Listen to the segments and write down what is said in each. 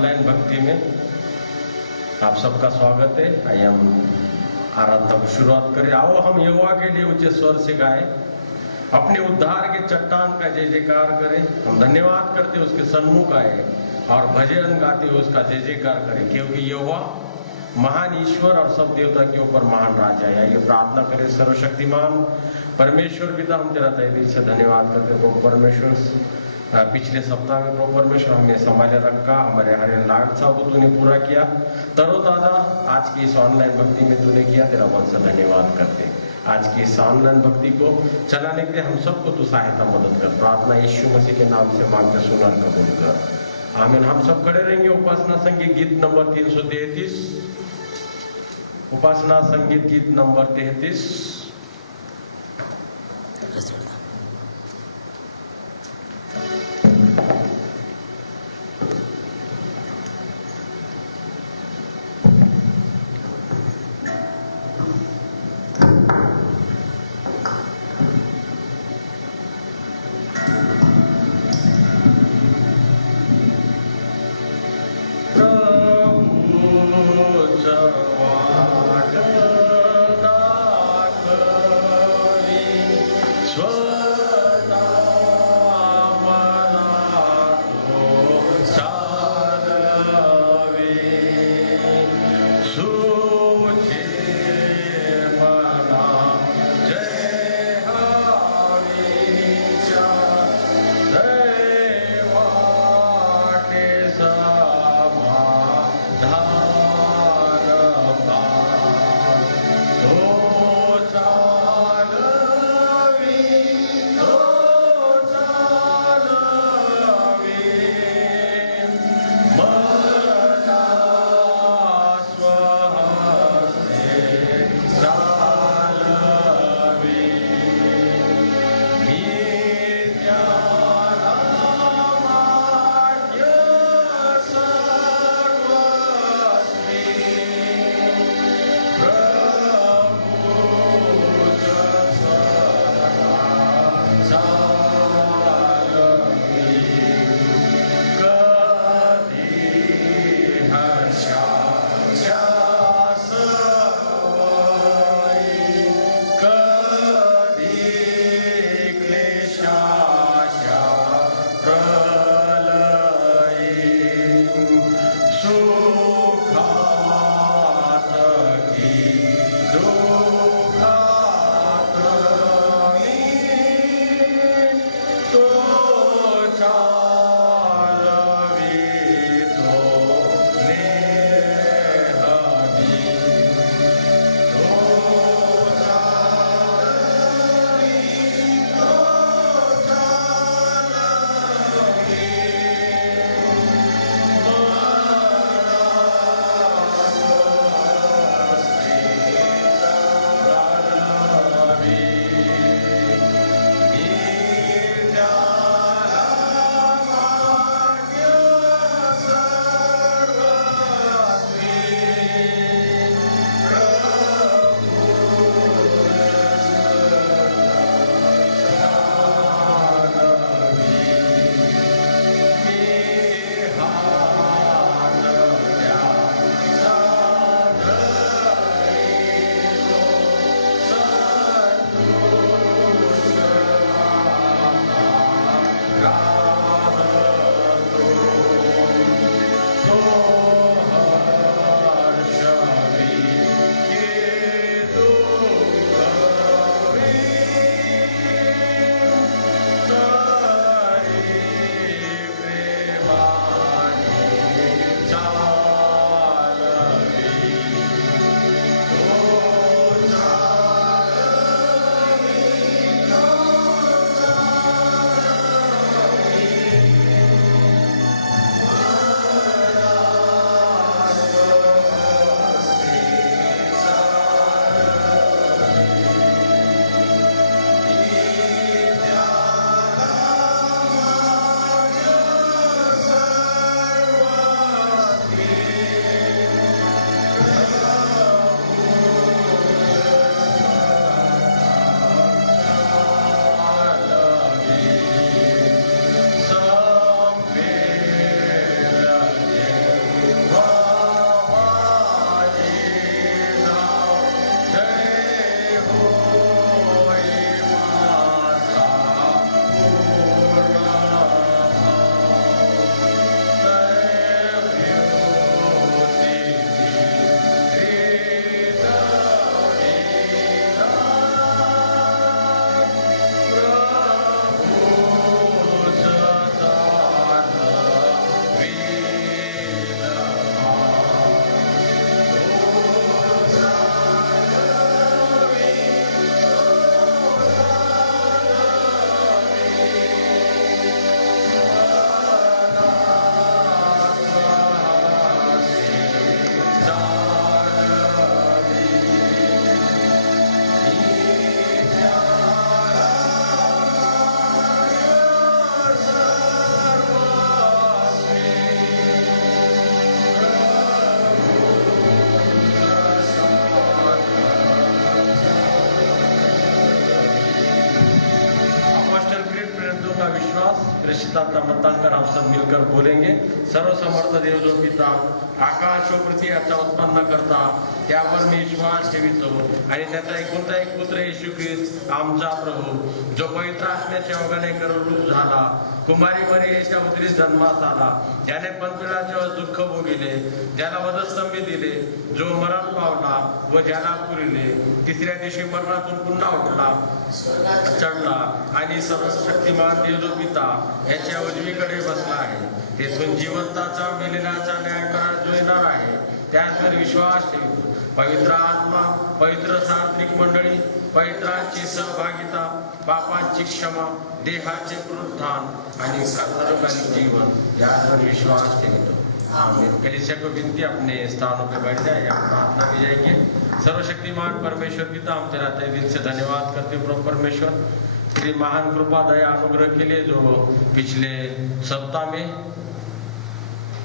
Online भक्ति में आप सबका स्वागत है। आइए हम आराधना की शुरुआत करें। आओ हम यहोवा के लिए ऊंचे स्वर से गाएं, अपने उद्धार के चट्टान का जय जयकार करें। हम धन्यवाद करते हैं उसके सन्मुख आए और भजन गाते हुए उसका जय जयकार करें, क्योंकि यहोवा महान ईश्वर और सब देवता के ऊपर महान राजा है। आइए प्रार्थना करें। सर्वशक्तिमान परमेश्वर पिता, हम तेरा तहे दिल से धन्यवाद करते हैं प्रभु परमेश्वर। पिछले सप्ताह में प्रभु परमेश्वर हमने संभाले रखा, हमारे हर लालसा को तूने पूरा किया, तरोताजा आज की इस ऑनलाइन भक्ति में तूने किया, तेरा मन से धन्यवाद करते हैं। आज की इस ऑनलाइन भक्ति को चलाने के लिए हम सबको तू सहायता मदद कर। प्रार्थना यीशु मसीह के नाम से मांगते सुना कबूल कर, आमीन। हम सब खड़े रहेंगे। उपासना संगीत गीत नंबर 333, उपासना संगीत गीत नंबर 33। Swa सबका विश्वास प्रेषितांचा मतांकर हम सब मिलकर बोलेंगे। सर्वसमर्थ देव जो पिता आकाश व पृथ्वी याचा उत्पन्न करता त्यावर मी विश्वास ठेवितो आणि त्याचा एकुलता एक पुत्र येशू ख्रिस्त आमचा प्रभू जो पवित्र आत्म्याच्या ओघाने गर्भरूप झाला, कुमारी मरियेच्या उदरीत जन्मास आला, ज्याने पंचवेळाचे दुःख भोगिले, ज्याला वधस्तंभी दिले, जो मरण पावला व ज्याला पुरिले, तिसऱ्या दिवशी मरणातून पुन्हा उठला, चढला आणि सर्वशक्तिमान देव जो पिता याच्या उजवीकडे बसला आहे, तेथून जिवंताचा मेलेल्याचा न्याय करणारा जो येणार आहे त्यावर विश्वास ठेवतो। पवित्र आत्मा, पवित्र सार्वत्रिक मंडळी, पवित्रांची सहभागिता, पापांची क्षमा, देहाचे पुनरुत्थान आणि सर्वकालिक जीवन यावर विश्वास ठेवतो। आमीन। कलीसिया को विनती अपने स्थानों पर बैठ जाए, या प्रार्थना की जाएगी। सर्वशक्तिमान परमेश्वर पिता, हम तेरा तहे दिल से धन्यवाद करते प्रभु परमेश्वर तेरी महान कृपा दया अनुग्रह के लिए जो पिछले सप्ताह में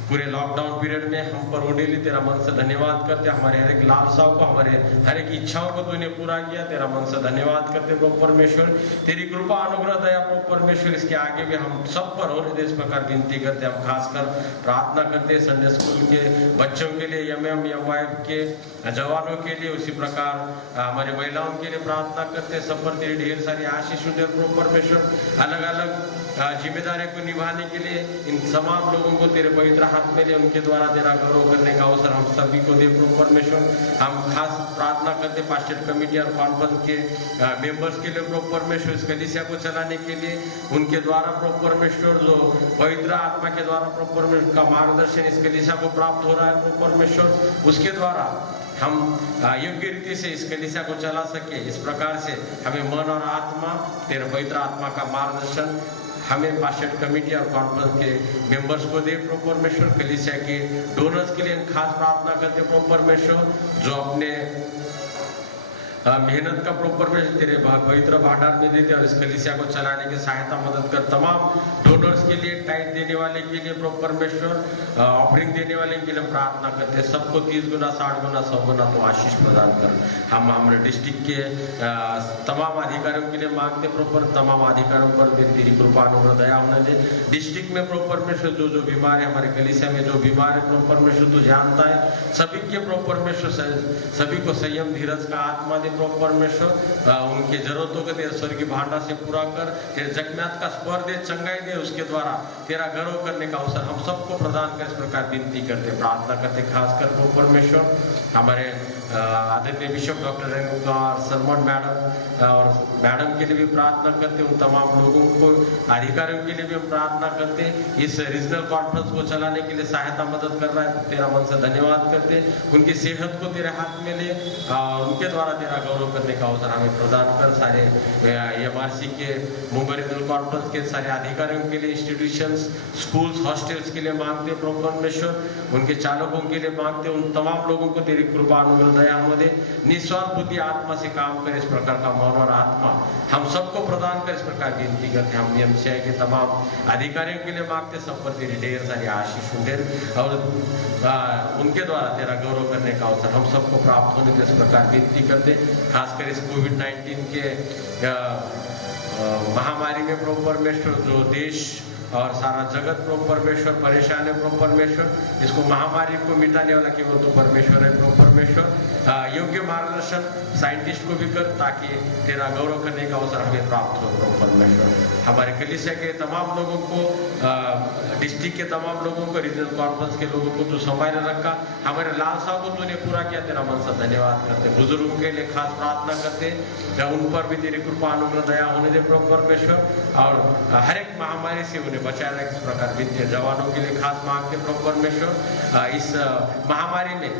पूरे लॉकडाउन पीरियड में हम पर उड़ेली, तेरा मन से धन्यवाद करते। हमारे हर एक लालसाओं को, हमारे हर एक इच्छाओं को तूने पूरा किया, तेरा मन से धन्यवाद करते प्रभु परमेश्वर। तेरी कृपा अनुग्रह दया प्रभु परमेश्वर इसके आगे भी हम सब पर होने दे, इस प्रकार विनती करते। हम खासकर प्रार्थना करते संडे स्कूल के बच्चों के लिए, एमएम के जवानों के लिए, उसी प्रकार हमारे महिलाओं के लिए प्रार्थना करते। सब पर तेरी ढेर सारी आशीष दे प्रभु परमेश्वर। अलग अलग जिम्मेदारियों को निभाने के लिए इन तमाम लोगों को तेरे पवित्र हाथ में ले, उनके द्वारा तेरा गौरव करने का अवसर हम सभी को दे प्रभु परमेश्वर। हम खास प्रार्थना करते पास्टर कमेटी और कॉन्फ्रेंस के मेंबर्स के लिए प्रभु परमेश्वर, इस कलीसिया को चलाने के लिए उनके द्वारा प्रभु परमेश्वर जो पवित्र आत्मा के द्वारा प्रभु परमेश्वर का मार्गदर्शन इस कलीसिया को प्राप्त हो रहा है प्रभु परमेश्वर, उसके द्वारा हम योग्य रीति से इस कलीसिया को चला सके। इस प्रकार से हमें मन और आत्मा, तेरे पवित्र आत्मा का मार्गदर्शन हमें पास्टर कमेटी और कॉन्फ्रेंस के मेंबर्स को दे प्रभु परमेश्वर। कलीसिया के डोनर्स के लिए खास प्रार्थना करते प्रभु परमेश्वर, जो अपने मेहनत का प्रभु परमेश्वर तेरे पवित्र भंडार में देते और इस कलीसिया को चलाने की सहायता मदद कर। तमाम डोनर्स के लिए, टाइम देने वाले के लिए प्रभु परमेश्वर, ऑफरिंग देने वाले के लिए प्रार्थना करते हैं। सबको 30 गुना 60 गुना 100 गुना तो आशीष प्रदान कर। हम हमारे डिस्ट्रिक्ट के तमाम अधिकारियों के लिए मांगते प्रभु, तमाम अधिकारियों पर तेरी कृपा अनुग्रह दया होने दे। डिस्ट्रिक्ट में प्रभु परमेश्वर जो बीमार है, हमारे कलीसिया में जो बीमार है प्रभु परमेश्वर तू जानता है, सभी के प्रभु परमेश्वर सभी को संयम धीरज का आत्मा दे प्रभु परमेश्वर। उनके जरूरतों को तेरे स्वर्गीय भांडार से पूरा कर, तेरे जख्मियात का स्पर दे, चंगाई दे, उसके द्वारा तेरा गर्व करने का अवसर हम सबको प्रदान कर। इस प्रकार विनती करते, प्रार्थना करते खासकर प्रभु परमेश्वर हमारे आदरणीय बिशप डॉक्टर रेणु कुमार सरमन मैडम और मैडम के लिए भी प्रार्थना करते। उन तमाम लोगों को, अधिकारियों के लिए भी हम प्रार्थना करते। इस रीजनल कॉन्फ्रेंस को चलाने के लिए सहायता मदद कर रहा है, तेरा मन से धन्यवाद करते। उनकी सेहत को तेरे हाथ में ले, उनके द्वारा तेरा गौरव करने का अवसर हमें प्रदान कर। सारे MRC के मुंबई रीजनल कॉन्फ्रेंस के सारे अधिकारियों के लिए, इंस्टीट्यूशंस, स्कूल्स, हॉस्टल्स के लिए मांगते प्रभु परमेश्वर, उनके चालकों के लिए मांगते। उन तमाम लोगों को तेरी कृपा अनुग्रह दया मध्ये निस्वार्थ बुद्धि आत्मा से काम करे, इस प्रकार का मन और आत्मा हम सबको प्रदान कर। इस प्रकार विनती करते हम MCI के तमाम अधिकारियों के लिए मांगते। सब पर तेरी ढेर सारी आशीष दे और उनके द्वारा तेरा गौरव करने का अवसर हम सबको प्राप्त होने के इस प्रकार विनती करते। खासकर इस कोविड-19 के महामारी में प्रभु परमेश्वर जो देश और सारा जगत प्रभु परमेश्वर परेशान है प्रभु परमेश्वर, इसको महामारी को मिटाने वाला केवल तो परमेश्वर है प्रभु परमेश्वर। योग्य मार्गदर्शन साइंटिस्ट को भी कर, ताकि तेरा गौरव करने का अवसर हमें प्राप्त हो प्रभु परमेश्वर। हमारे कलीसिया के तमाम लोगों को, डिस्ट्रिक्ट के तमाम लोगों को, रीजनल कॉन्फ्रेंस के लोगों को तू संभाल रखा। हमारे लालसाओं को तूने पूरा किया, तेरा मन से धन्यवाद करते। बुजुर्गों के लिए खास प्रार्थना करते, उन पर भी तेरी कृपा अनुग्रह दया होने दे प्रभु परमेश्वर। और हर एक महामारी से उन्हें बचाया, इस प्रकार वित्तीय जवानों के लिए खास मांगते प्रभु परमेश्वर। इस महामारी में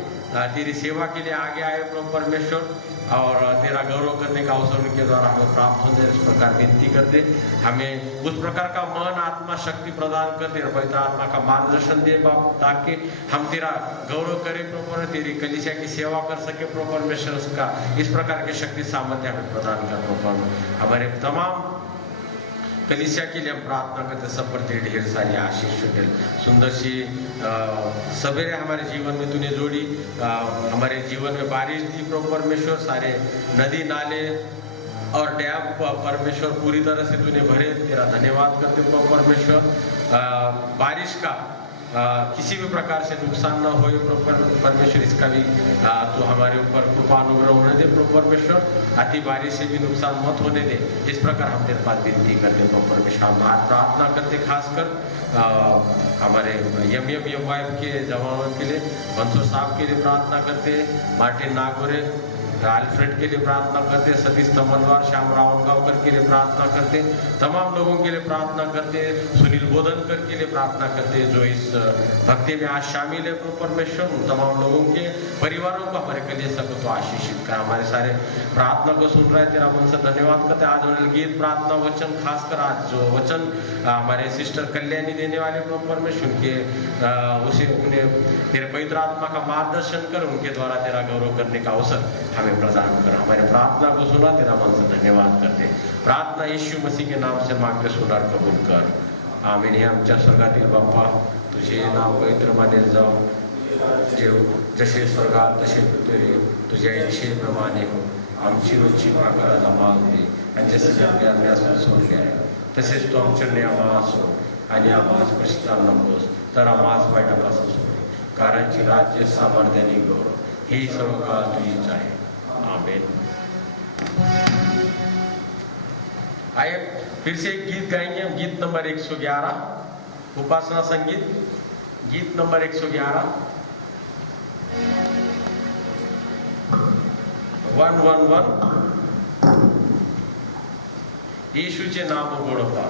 तेरी सेवा के लिए आगे आए प्रभु परमेश्वर और तेरा गौरव करने का अवसर उनके द्वारा हमें प्राप्त हो जाए, इस प्रकार विनती करते। हमें उस प्रकार का मन आत्मा शक्ति प्रदान कर, तेरा पवित्र आत्मा का मार्गदर्शन दे बाप, ताकि हम तेरा गौरव करें प्रभु, तेरी कलीसिया की सेवा कर सके प्रभु परमेश्वर। उसका इस प्रकार की शक्ति सामर्थ्य हमें प्रदान कर प्रभु। हमारे तमाम कलीसिया के लिए हम प्रार्थना करते, सब पर तेरी ढेर सारी आशीष दे। सुंदर सी सवेरे हमारे जीवन में तूने जोड़ी, हमारे जीवन में बारिश दी प्रभु परमेश्वर। सारे नदी नाले और डैम परमेश्वर पूरी तरह से तूने भरे, तेरा धन्यवाद करते परमेश्वर। बारिश का किसी भी प्रकार से नुकसान न हो परमेश्वर, इसका भी तो हमारे ऊपर कृपा अनुग्रह होने दे परमेश्वर। अति बारिश से भी नुकसान मत होने दे, इस प्रकार हम तेरे पास विनती करते परमेश्वर। हम आज प्रार्थना करते खासकर हमारे यम वाइफ के जवानों के लिए, बंसो साहब के लिए प्रार्थना करते, मार्टिन नागोरे अल्फ्रेड के लिए प्रार्थना करते, सतीश तमलवार, श्याम रावणगांवकर के लिए प्रार्थना करते, तमाम लोगों के लिए प्रार्थना करते, सुनील बोधनकर के लिए प्रार्थना करते जो इस भक्ति में आज शामिल है परमेश्वर। उन तमाम लोगों के परिवारों को हमारे कलिय सबको तो आशीषित कर, हमारे सारे प्रार्थना को सुन रहे तेरा मन से धन्यवाद करते। आज उन्होंने गीत प्रार्थना वचन, खासकर आज जो वचन हमारे सिस्टर कल्याणी देने वाले परमेश्वर के उसे उन्हें तेरे पवित्र आत्मा का मार्गदर्शन कर, उनके द्वारा तेरा गौरव करने का अवसर हमें प्रदान कर। हमारे प्रार्थना को सुना, तेरा मन से धन्यवाद करते। प्रार्थना यीशु मसीह के नाम से मांगते, सुना कबूल कर, आमीन। हे आमच्या स्वर्गातील बाप्पा, तुझे नाव पवित्र मानले जाओ, जसे स्वर्गात तसे पृथ्वी तुझ्या इच्छेप्रमाणे हो। आमची रोजची प्रकाराला मागते आणि जसे आपल्या सोडले आहे तसेच तू आमच्या नियमास हो आणि आम्हाला स्पष्टता नकोस तर आम्हाला वाईटापासून सोड, कारण की राज्य सामर्थ्य आणि गौरव ही सर्व काळ तुझीच आहे, आमीन। आइए फिर से एक गीत गाएंगे, गीत नंबर 111, उपासना संगीत, गीत नंबर 111, 111, येशूचे नाम गोडपा।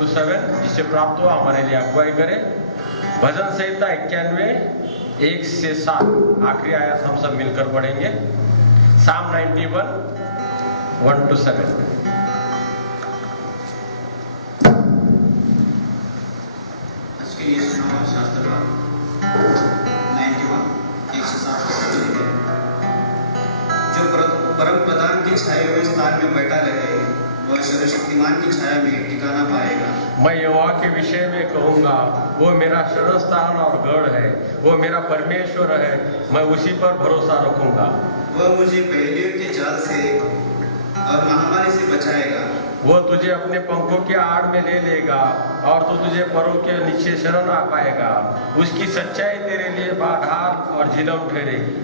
to 7 जिसे प्राप्त हुआ हमारे लिए अगुवाई करे। भजन संहिता 91 1 से 7 आखिरी आयत हम सब मिलकर पढ़ेंगे। Psalm 91 1 to 7। आज के लिए सुना हुआ शास्त्र भाग 91 1 से 7 जो परम प्रधान की छाया हुए स्थान में बैठा रहे वह सर्वशक्तिमान की छाया में ठिकाना पाएगा। मैं यहोवा के विषय में कहूंगा, वो मेरा शरण स्थान और गढ़ है, वो मेरा परमेश्वर है, मैं उसी पर भरोसा रखूंगा। वह मुझे पहेलियों के जाल से और महामारी से बचाएगा। वो तुझे अपने पंखों के आड़ में ले लेगा और तू तुझे परों के नीचे शरण आ पाएगा। उसकी सच्चाई तेरे लिए बाढ़ और झिलम ठहरेगी।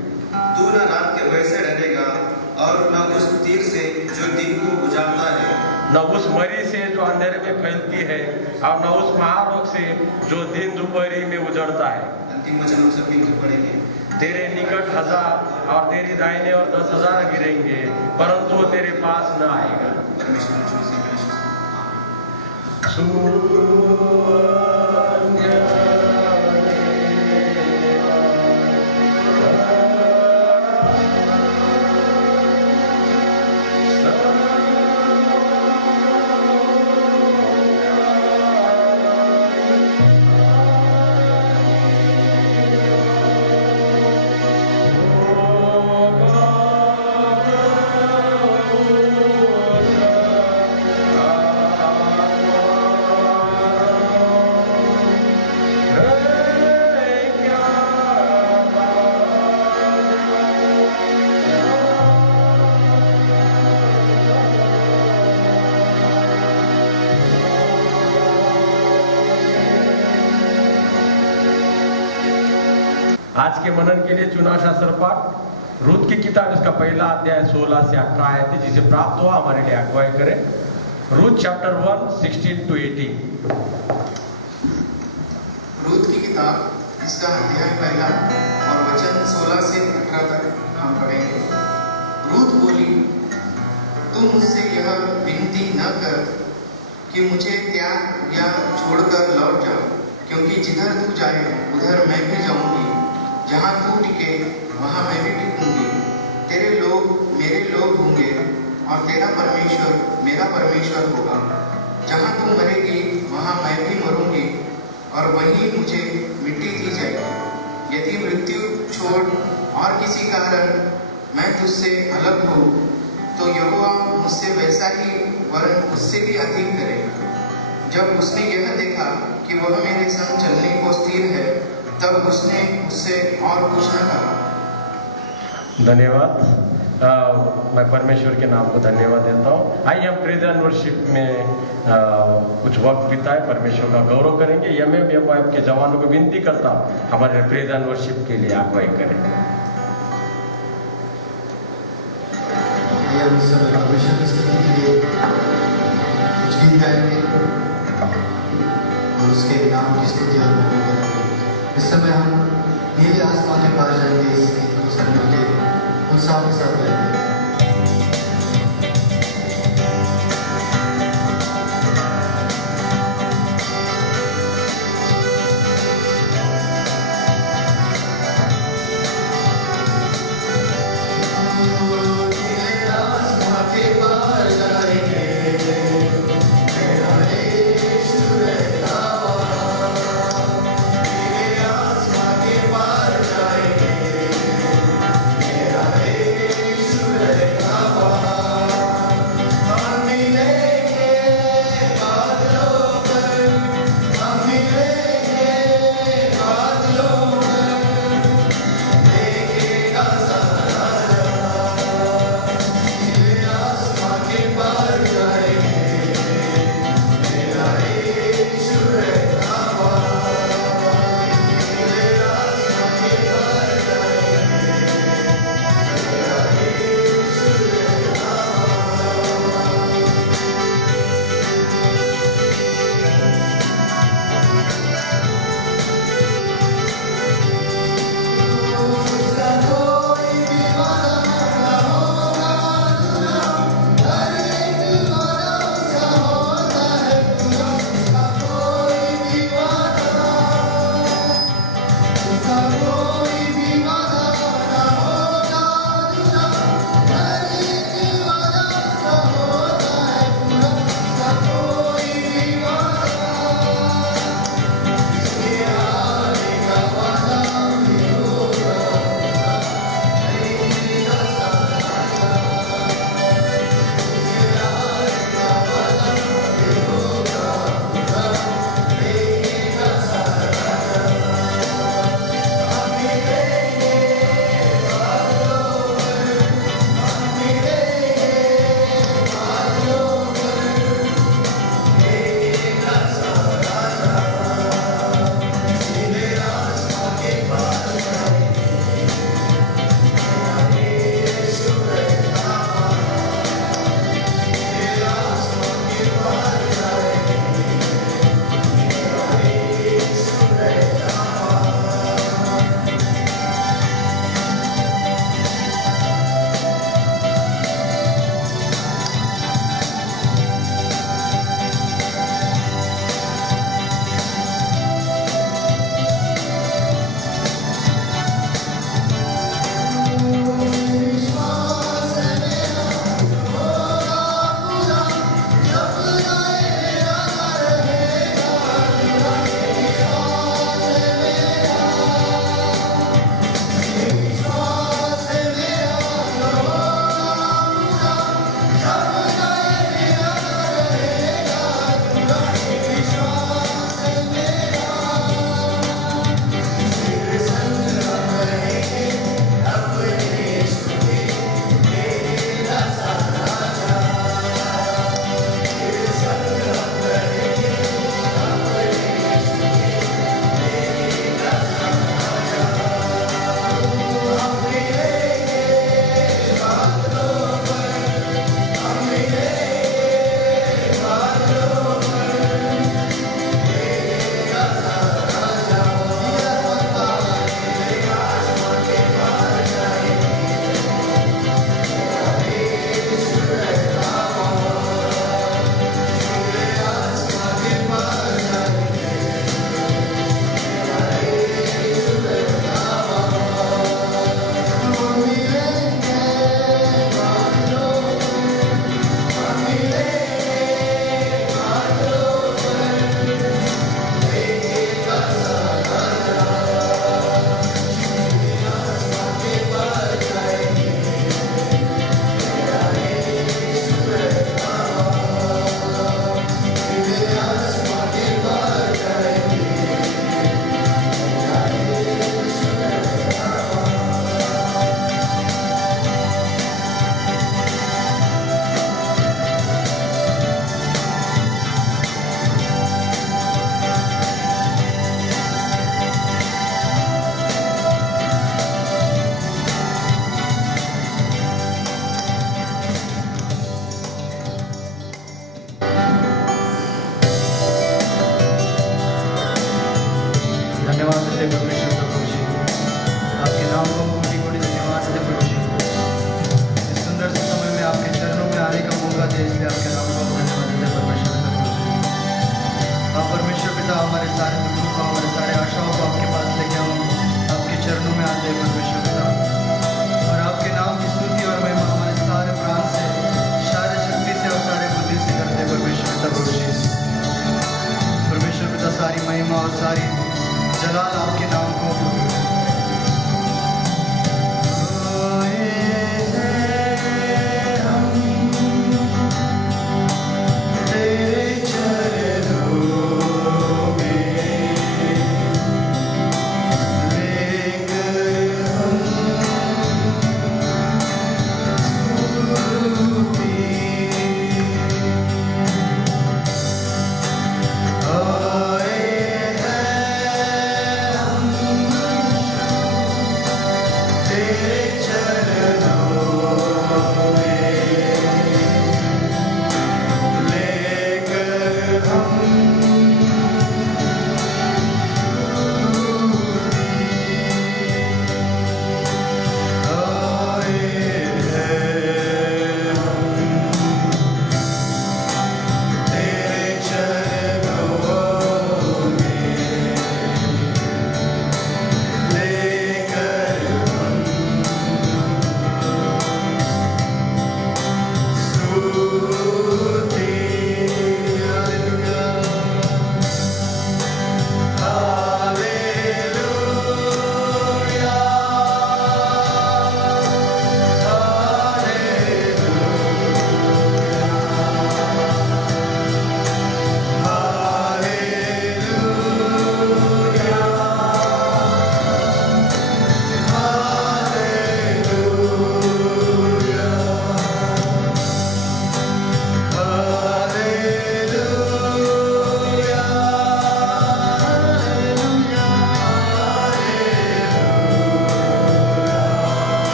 तू न रात के भय से डरेगा और न उस तीर से जो दिन को उजाड़ता है, न उस मरी से जो अंधेरे में फैलती है और न उस महारोग से जो दिन दोपहरी में उजड़ता है। अंतिम वचन हम सब मिलकर पढ़ेंगे। तेरे निकट 1000 और तेरी दाहिने और 10,000 गिरेंगे, परंतु वो तेरे पास न आएगा। परमेश्वर आज के मनन के लिए चुना शास्त्र पाठ रूत की किताब इसका पहला अध्याय 16 से 18 आयत है, जिसे प्राप्त हुआ हमारे लिए अगुवाई करें। Ruth chapter 1 16 to 18। रूत की किताब इसका अध्याय पहला और वचन 16 से 18 तक हम पढ़ेंगे। रूत बोली, तू मुझसे यह विनती न कर कि मुझे त्याग या छोड़कर लौट जा, क्योंकि जिधर तू जाए उधर मैं भी जाऊंगी, जहाँ तू टिके वहाँ मैं भी टिकूंगी। तेरे लोग मेरे लोग होंगे और तेरा परमेश्वर मेरा परमेश्वर होगा। जहाँ तू मरेगी वहाँ मैं भी मरूंगी और वहीं मुझे मिट्टी दी जाएगी। यदि मृत्यु छोड़ और किसी कारण मैं तुझसे अलग हूँ तो यहोवा मुझसे वैसा ही वरन उससे भी अधिक करे। जब उसने यह देखा कि वह मेरे संग चलने को स्थिर है, तब उसने मुझसे और कुछ न कहा। धन्यवाद। मैं परमेश्वर के नाम को धन्यवाद देता हूँ। आइए हम प्रेज एंड वर्शिप में कुछ वक्त बिताए, परमेश्वर का गौरव करेंगे। यम के जवानों को विनती करता हूँ हमारे प्रेज एंड वर्शिप के लिए अगुवाई करें। परमेश्वर की स्तुति के लिए कुछ गीत गाएंगे और उसके नाम की स्तुति और महिमा करेंगे। इस समय हम नीले आसमान के पास जाएंगे। इस गीत को सब मिलकर उत्साह के साथ गाएंगे। Should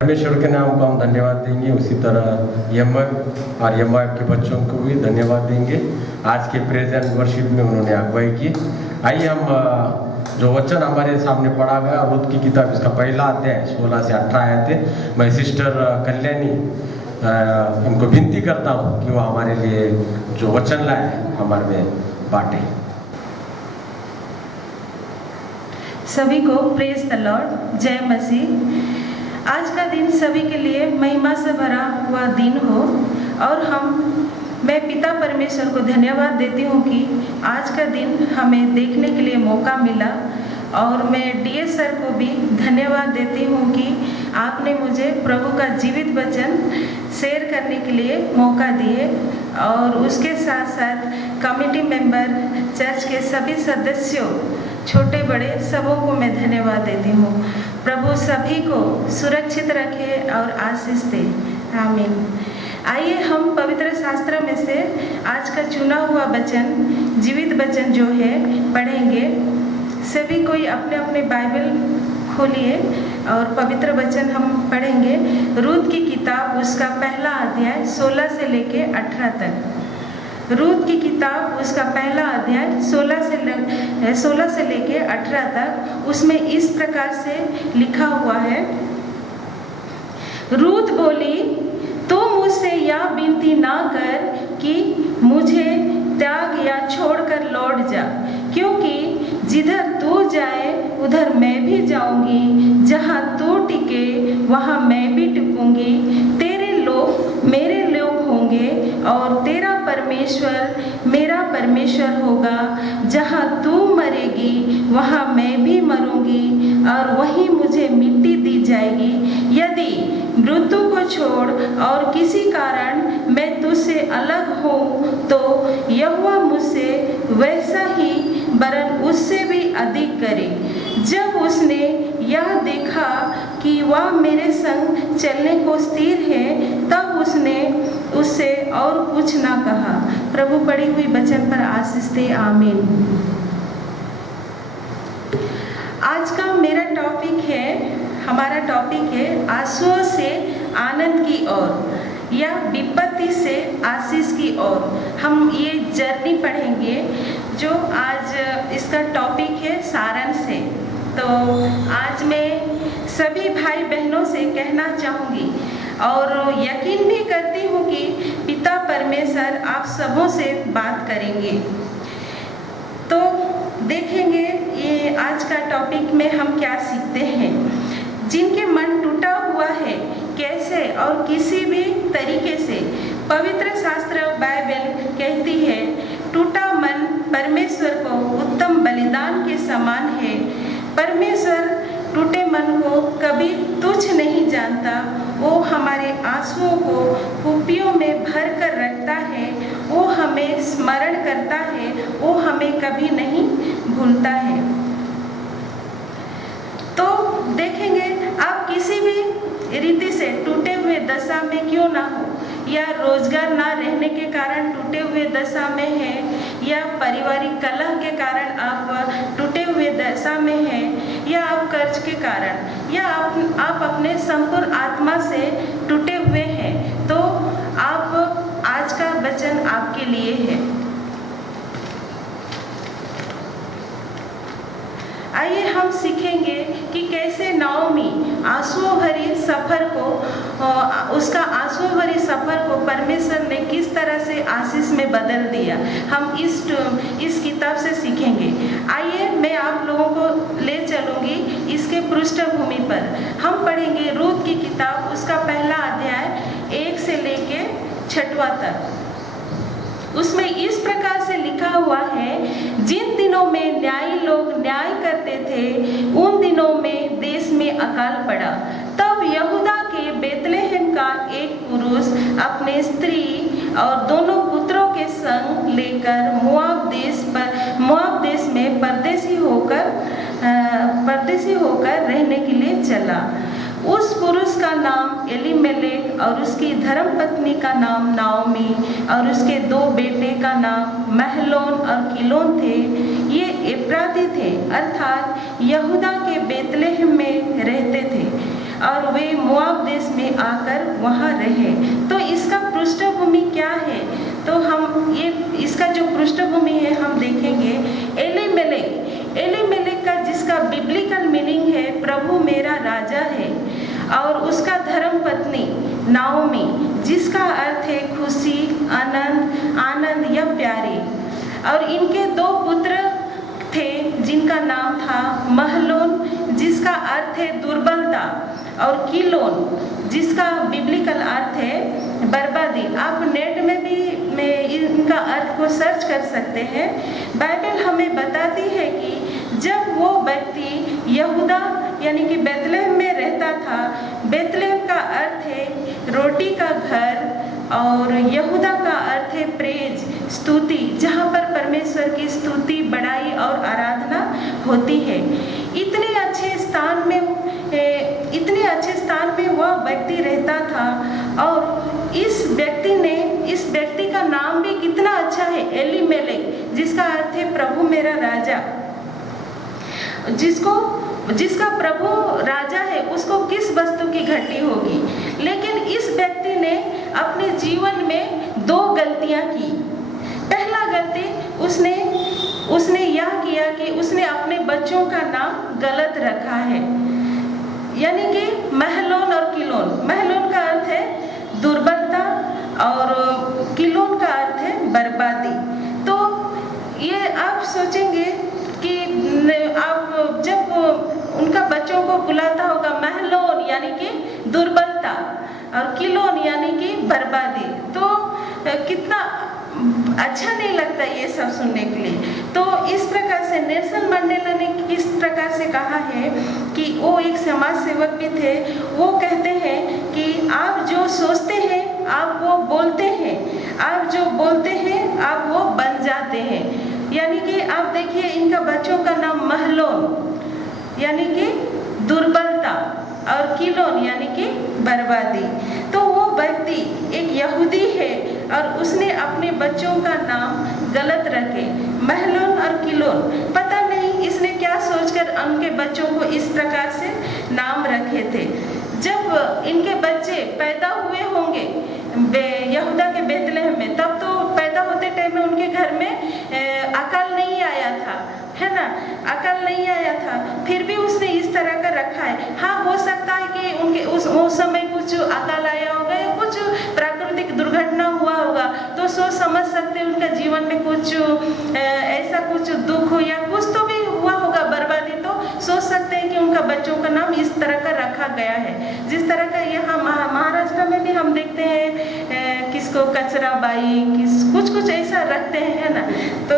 परमेश्वर के नाम को हम धन्यवाद देंगे। उसी तरह यमक और यमक के बच्चों को भी धन्यवाद देंगे। आज के प्रेजेंट वर्शिप में उन्होंने अगुवाई की। आइए हम जो वचन हमारे सामने पढ़ा गया रूत की किताब इसका पहला अध्याय 16 से 18 आए थे। मैं सिस्टर कल्याणी उनको विनती करता हूँ कि वो हमारे लिए जो वचन लाए हमारे में बांटे। सभी को प्रेज द लॉर्ड, जय मसीह। आज का दिन सभी के लिए महिमा से भरा हुआ दिन हो और मैं पिता परमेश्वर को धन्यवाद देती हूँ कि आज का दिन हमें देखने के लिए मौका मिला। और मैं डीएस सर को भी धन्यवाद देती हूँ कि आपने मुझे प्रभु का जीवित वचन शेयर करने के लिए मौका दिए। और उसके साथ साथ कमेटी मेंबर, चर्च के सभी सदस्यों, छोटे बड़े सबों को मैं धन्यवाद देती हूँ। प्रभु सभी को सुरक्षित रखे और आशीष दे, आमीन। आइए हम पवित्र शास्त्र में से आज का चुना हुआ वचन, जीवित वचन जो है पढ़ेंगे। सभी कोई अपने अपने बाइबल खोलिए और पवित्र वचन हम पढ़ेंगे। रूत की किताब उसका पहला अध्याय 16 से लेके 18 तक। रूत की किताब उसका पहला अध्याय 16 से लेके 18 तक। उसमें इस प्रकार से लिखा हुआ है। रूत बोली, तो मुझसे यह विनती ना कर कि मुझे त्याग या छोड़कर लौट जा, क्योंकि जिधर तू जाए उधर मैं भी जाऊंगी, जहाँ तू टिके वहाँ मैं भी टिकूंगी। तेरे लोग मेरे लोग होंगे और तेरा परमेश्वर मेरा परमेश्वर होगा। जहाँ तू मरेगी वहाँ मैं भी मरूंगी और वहीं मुझे मिट्टी दी जाएगी। यदि मृत्यु को छोड़ और किसी कारण मैं तुझसे अलग हूँ तो यहोवा मुझसे वैसा ही वरन उससे भी अधिक करे। जब उसने यह देखा कि वह मेरे संग चलने को स्थिर है, तब उसने उससे और कुछ ना कहा। प्रभु पढ़ी हुई वचन पर आशीष दे, आमीन। आज का हमारा टॉपिक है आंसुओं से आनंद की ओर या विपत्ति से आशीष की ओर। हम ये जर्नी पढ़ेंगे जो आज इसका टॉपिक है सारण से। तो आज मैं सभी भाई बहनों से कहना चाहूँगी और यकीन भी करती हूँ कि पिता परमेश्वर आप सबों से बात करेंगे। तो देखेंगे ये आज का टॉपिक में हम क्या सीखते हैं। जिनके मन टूटा हुआ है, कैसे और किसी भी तरीके से, पवित्र शास्त्र बाइबल कहती है टूटा मन परमेश्वर को उत्तम बलिदान के समान है। परमेश्वर टूटे मन को कभी तुच्छ नहीं जानता। वो हमारे आंसुओं को कुप्पियों में भर कर रखता है। वो हमें स्मरण करता है, वो हमें कभी नहीं भूलता है। तो देखेंगे आप किसी भी रीति से टूटे हुए दशा में क्यों ना हो, या रोजगार ना रहने के कारण टूटे हुए दशा में है, या पारिवारिक कलह के कारण आप टूटे हुए दशा में हैं, या आप कर्ज के कारण, या आप संपूर्ण आत्मा से टूटे हुए हैं, तो आप आज का वचन आपके लिए है। आइए हम सीखेंगे कि कैसे नाओमी आंसुओं भरी सफर को उसका आंसुओं भरी सफर को परमेश्वर ने किस तरह से आशीष में बदल दिया। हम इस किताब से सीखेंगे। आइए मैं आप लोगों को ले चलूंगी इसके पृष्ठभूमि पर। हम पढ़ेंगे रूत की किताब, उसका पहला अध्याय 1 से लेके 6वां तक। उसमें इस प्रकार से लिखा हुआ है, जिन दिनों में न्यायी लोग न्याय करते थे, उन दिनों में देश में अकाल पड़ा। तब यहूदा के बेतलेहम का एक पुरुष अपने स्त्री और दोनों पुत्रों के संग लेकर मोआब देश में परदेसी होकर रहने के लिए चला। उस पुरुष का नाम एलीमेलेक और उसकी धर्मपत्नी का नाम नाओमी और उसके 2 बेटे का नाम महलोन और किलोन थे। ये एप्रादी थे, अर्थात यहूदा के बेतलेहम में रहते थे और वे मोआब देश में आकर वहाँ रहे। तो इसका पृष्ठभूमि क्या है? तो हम इसका जो पृष्ठभूमि है हम देखेंगे। एलीमेलेक का जिसका बिब्लिकल मीनिंग है प्रभु मेरा राजा है, और उसका धर्म पत्नी नाओमी जिसका अर्थ है खुशी, आनंद या प्यारी। और इनके 2 पुत्र थे जिनका नाम था महलोन जिसका अर्थ है दुर्बलता, और किलोन जिसका बिब्लिकल अर्थ है बर्बादी। आप नेट में भी इनका अर्थ को सर्च कर सकते हैं। बाइबल हमें बताती है कि जब वो व्यक्ति यहूदा यानी कि बेतलेहम में रहता था, बेतलेहम का अर्थ है रोटी का घर और यहूदा का अर्थ है प्रेज, स्तुति, जहाँ पर परमेश्वर की स्तुति, बड़ाई और आराधना होती है। इतने अच्छे स्थान में वह व्यक्ति रहता था। और इस व्यक्ति का नाम भी कितना अच्छा है, एलीमेलेक, जिसका अर्थ है प्रभु मेरा राजा। जिसका प्रभु राजा है उसको किस वस्तु की घटी होगी। लेकिन इस व्यक्ति ने अपने जीवन में 2 गलतियां की। पहला गलती उसने यह किया कि उसने अपने बच्चों का नाम गलत रखा है, यानी कि महलोन और किलोन। महलोन का अर्थ है दुर्बलता और किलोन का अर्थ है बर्बादी। तो ये आप सोचेंगे कि आप जब उनका बच्चों को बुलाता होगा, महलोन यानी कि दुर्बलता और किलोन यानी कि बर्बादी, तो कितना अच्छा नहीं लगता ये सब सुनने के लिए। तो इस प्रकार से नेल्सन मंडेला ने किस प्रकार से कहा है कि वो एक समाज सेवक भी थे। वो कहते हैं कि आप जो सोचते हैं आप वो बोलते हैं, आप जो बोलते हैं आप वो बन जाते हैं। यानी कि आप देखिए इनका बच्चों का नाम महलोन यानी कि दुर्बलता और किलोन यानी कि बर्बादी। तो वो व्यक्ति एक यहूदी है और उसने अपने बच्चों का नाम गलत रखे, महलोन और किलोन। पता नहीं इसने क्या सोचकर उनके बच्चों को इस प्रकार से नाम रखे थे। जब इनके बच्चे पैदा हुए होंगे यहूदा के बेतलेहम में, तब तो पैदा होते टाइम में उनके घर में अकाल नहीं आया था, है ना, अकाल नहीं आया था, फिर भी उसने इस तरह का रखा है। हाँ, हो सकता है कि उनके उस समय कुछ अकाल आया होगा या कुछ प्राकृतिक दुर्घटना हुआ होगा, तो सोच समझ सकते हैं उनका जीवन में कुछ ऐसा कुछ दुख हो या कुछ तो भी हुआ होगा, बर्बादी, तो सोच सकते हैं कि उनका बच्चों का नाम इस तरह का रखा गया है। जिस तरह का यहाँ महाराष्ट्र में भी हम देखते हैं किसको कचरा बाई कुछ ऐसा रखते हैं, है ना। तो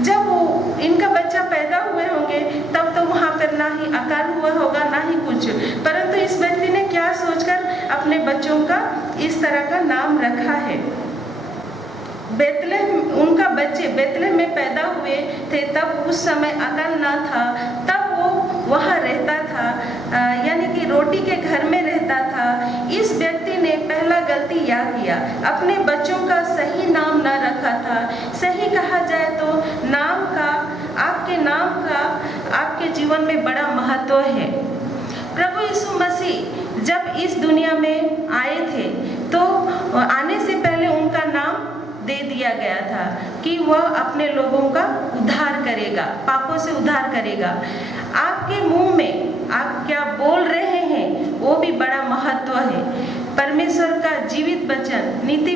जब इनका बच्चा पैदा हुए होंगे तब तो वहाँ पर ना ही अकाल हुआ होगा ना ही कुछ, परंतु इस व्यक्ति ने क्या सोचकर अपने बच्चों का इस तरह का नाम रखा है। बेतलेहम उनका बच्चे बेतलेहम में पैदा हुए थे, तब उस समय अकाल ना था, तब वो वहाँ रहता था, यानी कि रोटी के घर में रहता था। इस व्यक्ति ने पहला गलती यह किया, अपने बच्चों का सही नाम ना रखा था। सही कहा जाए तो नाम का आपके जीवन में बड़ा महत्व है। प्रभु यीशु मसीह जब इस दुनिया में आए थे तो आने से पहले उनका नाम दे दिया गया था कि वह अपने लोगों का उद्धार करेगा, पापों से उद्धार करेगा। आपके मुंह में आप क्या बोल रहे हैं वो भी बड़ा महत्व है। परमेश्वर का जीवित वचन नीति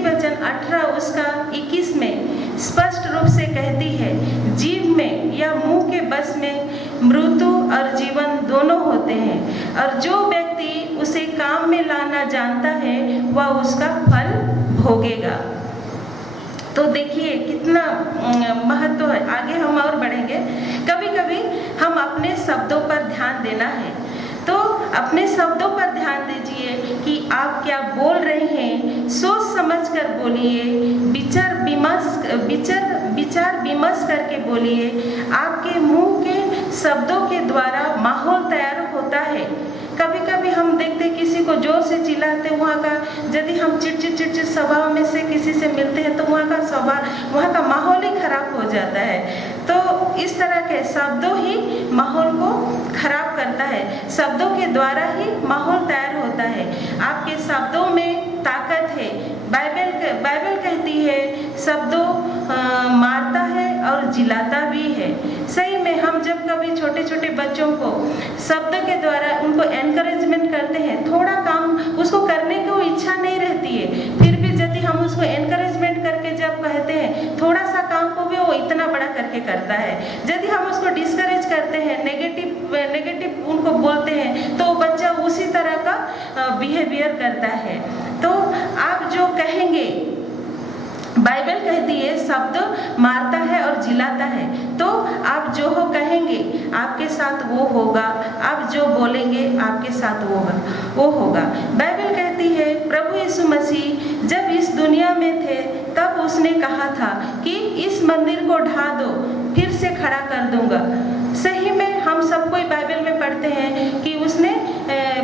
वचन 18 उसका 21 में स्पष्ट रूप से कहती है, जीव में या मुंह के बस में मृत्यु और जीवन दोनों होते हैं, और जो व्यक्ति उसे काम में लाना जानता है वह उसका फल भोगेगा। तो देखिए कितना महत्व है। आगे हम और बढ़ेंगे। कभी कभी हम अपने शब्दों पर ध्यान देना है, तो अपने शब्दों पर ध्यान दीजिए कि आप क्या बोल रहे हैं। सोच समझ कर बोलिए, विचार विमर्श करके बोलिए। आपके मुंह के शब्दों के द्वारा माहौल तैयार होता है। कभी कभी हम देखते हैं किसी को जोर से चिल्लाते, वहाँ का यदि हम चिड़चिड़ स्वभाव में से किसी से मिलते हैं तो वहाँ का माहौल ही खराब हो जाता है। तो इस तरह के शब्दों ही माहौल को खराब करता है। शब्दों के द्वारा ही माहौल तैयार होता है। आपके शब्दों में ताकत है। बाइबल कहती है शब्दों मारता है और जिलाता भी है। सही में हम जब कभी छोटे छोटे बच्चों को शब्द के द्वारा उनको एनकरेजमेंट करते हैं, थोड़ा काम उसको करने को इच्छा नहीं रहती है, फिर भी यदि हम उसको एनकरेजमेंट करके जब कहते हैं थोड़ा सा काम को भी वो इतना बड़ा करके करता है। यदि हम उसको डिस्करेज करते हैं, नेगेटिव उनको बोलते हैं, तो बच्चा उसी तरह का बिहेवियर करता है। तो आप जो कहेंगे, बाइबल कहती है शब्द मारता है और जिलाता है। तो आप जो हो कहेंगे आपके साथ वो होगा, आप जो बोलेंगे आपके साथ वो होगा। बाइबल कहती है प्रभु यीशु मसीह जब इस दुनिया में थे तब उसने कहा था कि इस मंदिर को ढा दो, फिर से खड़ा कर दूंगा। सही में हम सब कोई बाइबल में पढ़ते हैं कि उसने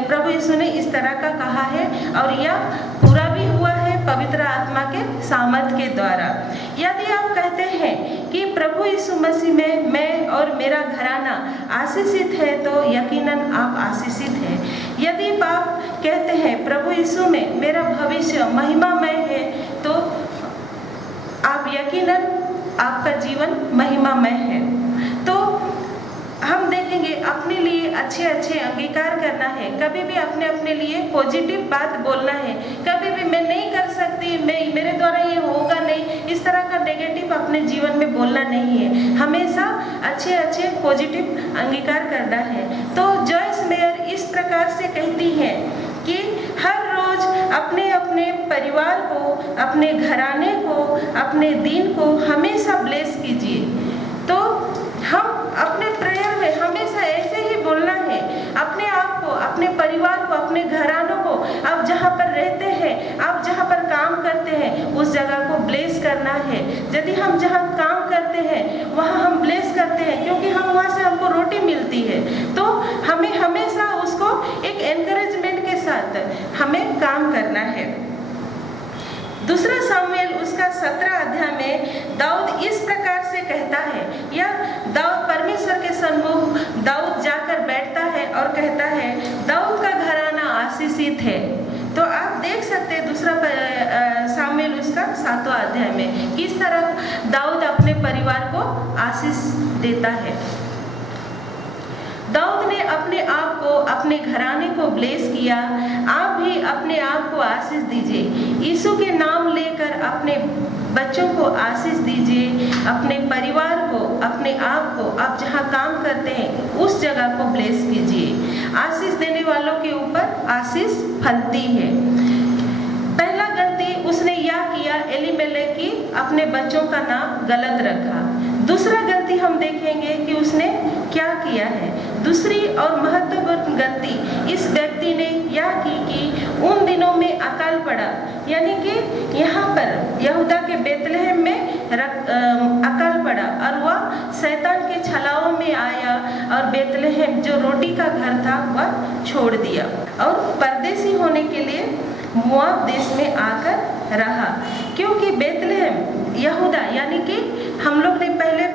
प्रभु यीशु ने इस तरह का कहा है, और यह पूरा भी हुआ है पवित्र आत्मा के सामर्थ के द्वारा। यदि आप कहते हैं कि प्रभु यीशु मसीह में मैं और मेरा घराना आशीषित है, तो यकीनन आप आशीषित हैं। यदि आप कहते हैं प्रभु यीशु में मेरा भविष्य महिमामय है, तो आप यकीनन आपका जीवन महिमामय है। तो हम देखेंगे अपने लिए अच्छे अंगीकार करना है। कभी भी अपने लिए पॉजिटिव बात बोलना है। कभी भी मैं नहीं कर सकती, मेरे द्वारा ये होगा नहीं, इस तरह का नेगेटिव अपने जीवन में बोलना नहीं है। हमेशा अच्छे पॉजिटिव अंगीकार करना है। तो जॉयस मेयर इस प्रकार से कहती है कि हर रोज अपने परिवार को, अपने घराने को, अपने दिन को हमेशा ब्लेस कीजिए। तो हम अपने प्रेयर में हमेशा ऐसे ही बोलना है। अपने आप को, अपने परिवार को, अपने घरानों को, आप जहाँ पर रहते हैं, आप जहाँ पर काम करते हैं, उस जगह को ब्लेस करना है। यदि हम जहाँ काम करते हैं वहाँ हम ब्लेस करते हैं क्योंकि हम वहाँ से हमको रोटी मिलती है, तो हमें हमेशा उसको एक एनकरेजमेंट के साथ हमें काम करना है। दूसरा सामुएल उसका 17 अध्याय में दाऊद इस प्रकार से कहता है, या दाऊद परमेश्वर के सन्मुख दाऊद जाकर बैठता है और कहता है दाऊद का घराना आशीषित है। तो आप देख सकते हैं दूसरा सामुएल उसका 7वां अध्याय में किस तरह दाऊद अपने परिवार को आशीष देता है। दाऊद ने अपने आप को, अपने घराने को ब्लेस किया। आप भी अपने आप को आशीष दीजिए। यीशु के नाम लेकर अपने बच्चों को आशीष दीजिए, अपने परिवार को, अपने आप को, आप जहाँ काम करते हैं उस जगह को ब्लेस कीजिए। आशीष देने वालों के ऊपर आशीष फलती है। पहला गलती उसने यह किया, एलीमेलेक की अपने बच्चों का नाम गलत रखा। दूसरा गलती हम देखेंगे कि उसने क्या किया है। दूसरी और महत्वपूर्ण गलती इस व्यक्ति ने यह की कि उन दिनों में अकाल पड़ा, यानी कि यहाँ पर यहूदा के बेतलहम में अकाल पड़ा और वह शैतान के छलाओं में आया और बेतलहम जो रोटी का घर था वह छोड़ दिया और परदेसी होने के लिए मोआब देश में आकर रहा। क्योंकि बेतलहम यहूदा, यानी कि हम लोग ने पहले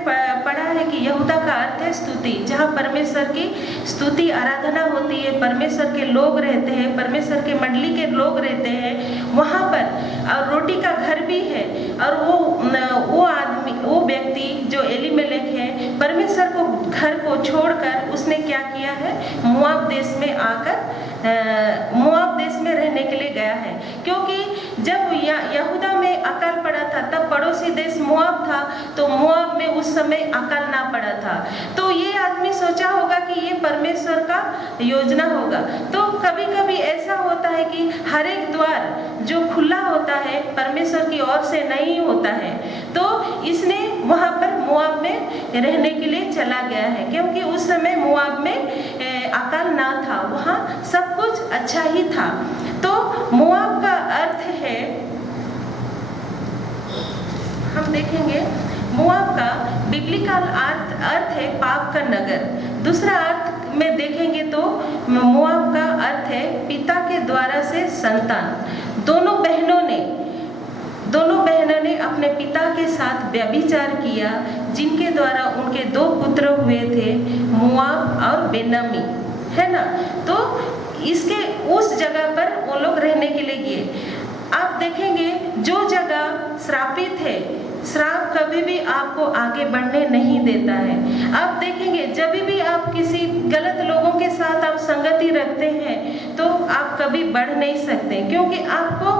पढ़ा है कि यहूदा का अर्थ है स्तुति, जहाँ परमेश्वर की स्तुति आराधना होती है, परमेश्वर के लोग रहते हैं, परमेश्वर के मंडली के लोग रहते हैं वहाँ पर। और रोटी का घर भी है। और वो आदमी, वो व्यक्ति जो एलीमेलेक है, परमेश्वर को घर को छोड़कर उसने क्या किया है, मोआब देश में आकर मोआब देश में रहने के लिए गया है। क्योंकि जब यहूदा में अकाल पड़ा था तब पड़ोसी देश मोआब था, तो मोआब में उस समय अकाल ना पड़ा था। तो ये आदमी सोचा होगा कि ये परमेश्वर का योजना होगा। तो कभी कभी ऐसा होता है कि हर एक द्वार जो खुला होता है परमेश्वर की ओर से नहीं होता है। तो इसने वहाँ पर मोआब में रहने के लिए चला गया है, क्योंकि उस समय मोआब में अकाल ना था, वहाँ सब कुछ अच्छा ही था। तो मोआब का अर्थ है, हम देखेंगे मोआब का बिब्लिकल अर्थ है पाप का नगर। दूसरा अर्थ में देखेंगे तो मोआब का अर्थ है पिता के द्वारा से संतान। दोनों बहनों ने अपने पिता के साथ व्यभिचार किया, जिनके द्वारा उनके 2 पुत्र हुए थे, मोआब और बेनामी, है ना। तो इसके उस जगह पर वो लोग रहने के लिए गए। आप देखेंगे जो जगह श्रापित है, श्राप कभी भी आपको आगे बढ़ने नहीं देता है। आप देखेंगे जब भी आप किसी गलत लोगों के साथ आप संगति रखते हैं तो आप कभी बढ़ नहीं सकते, क्योंकि आपको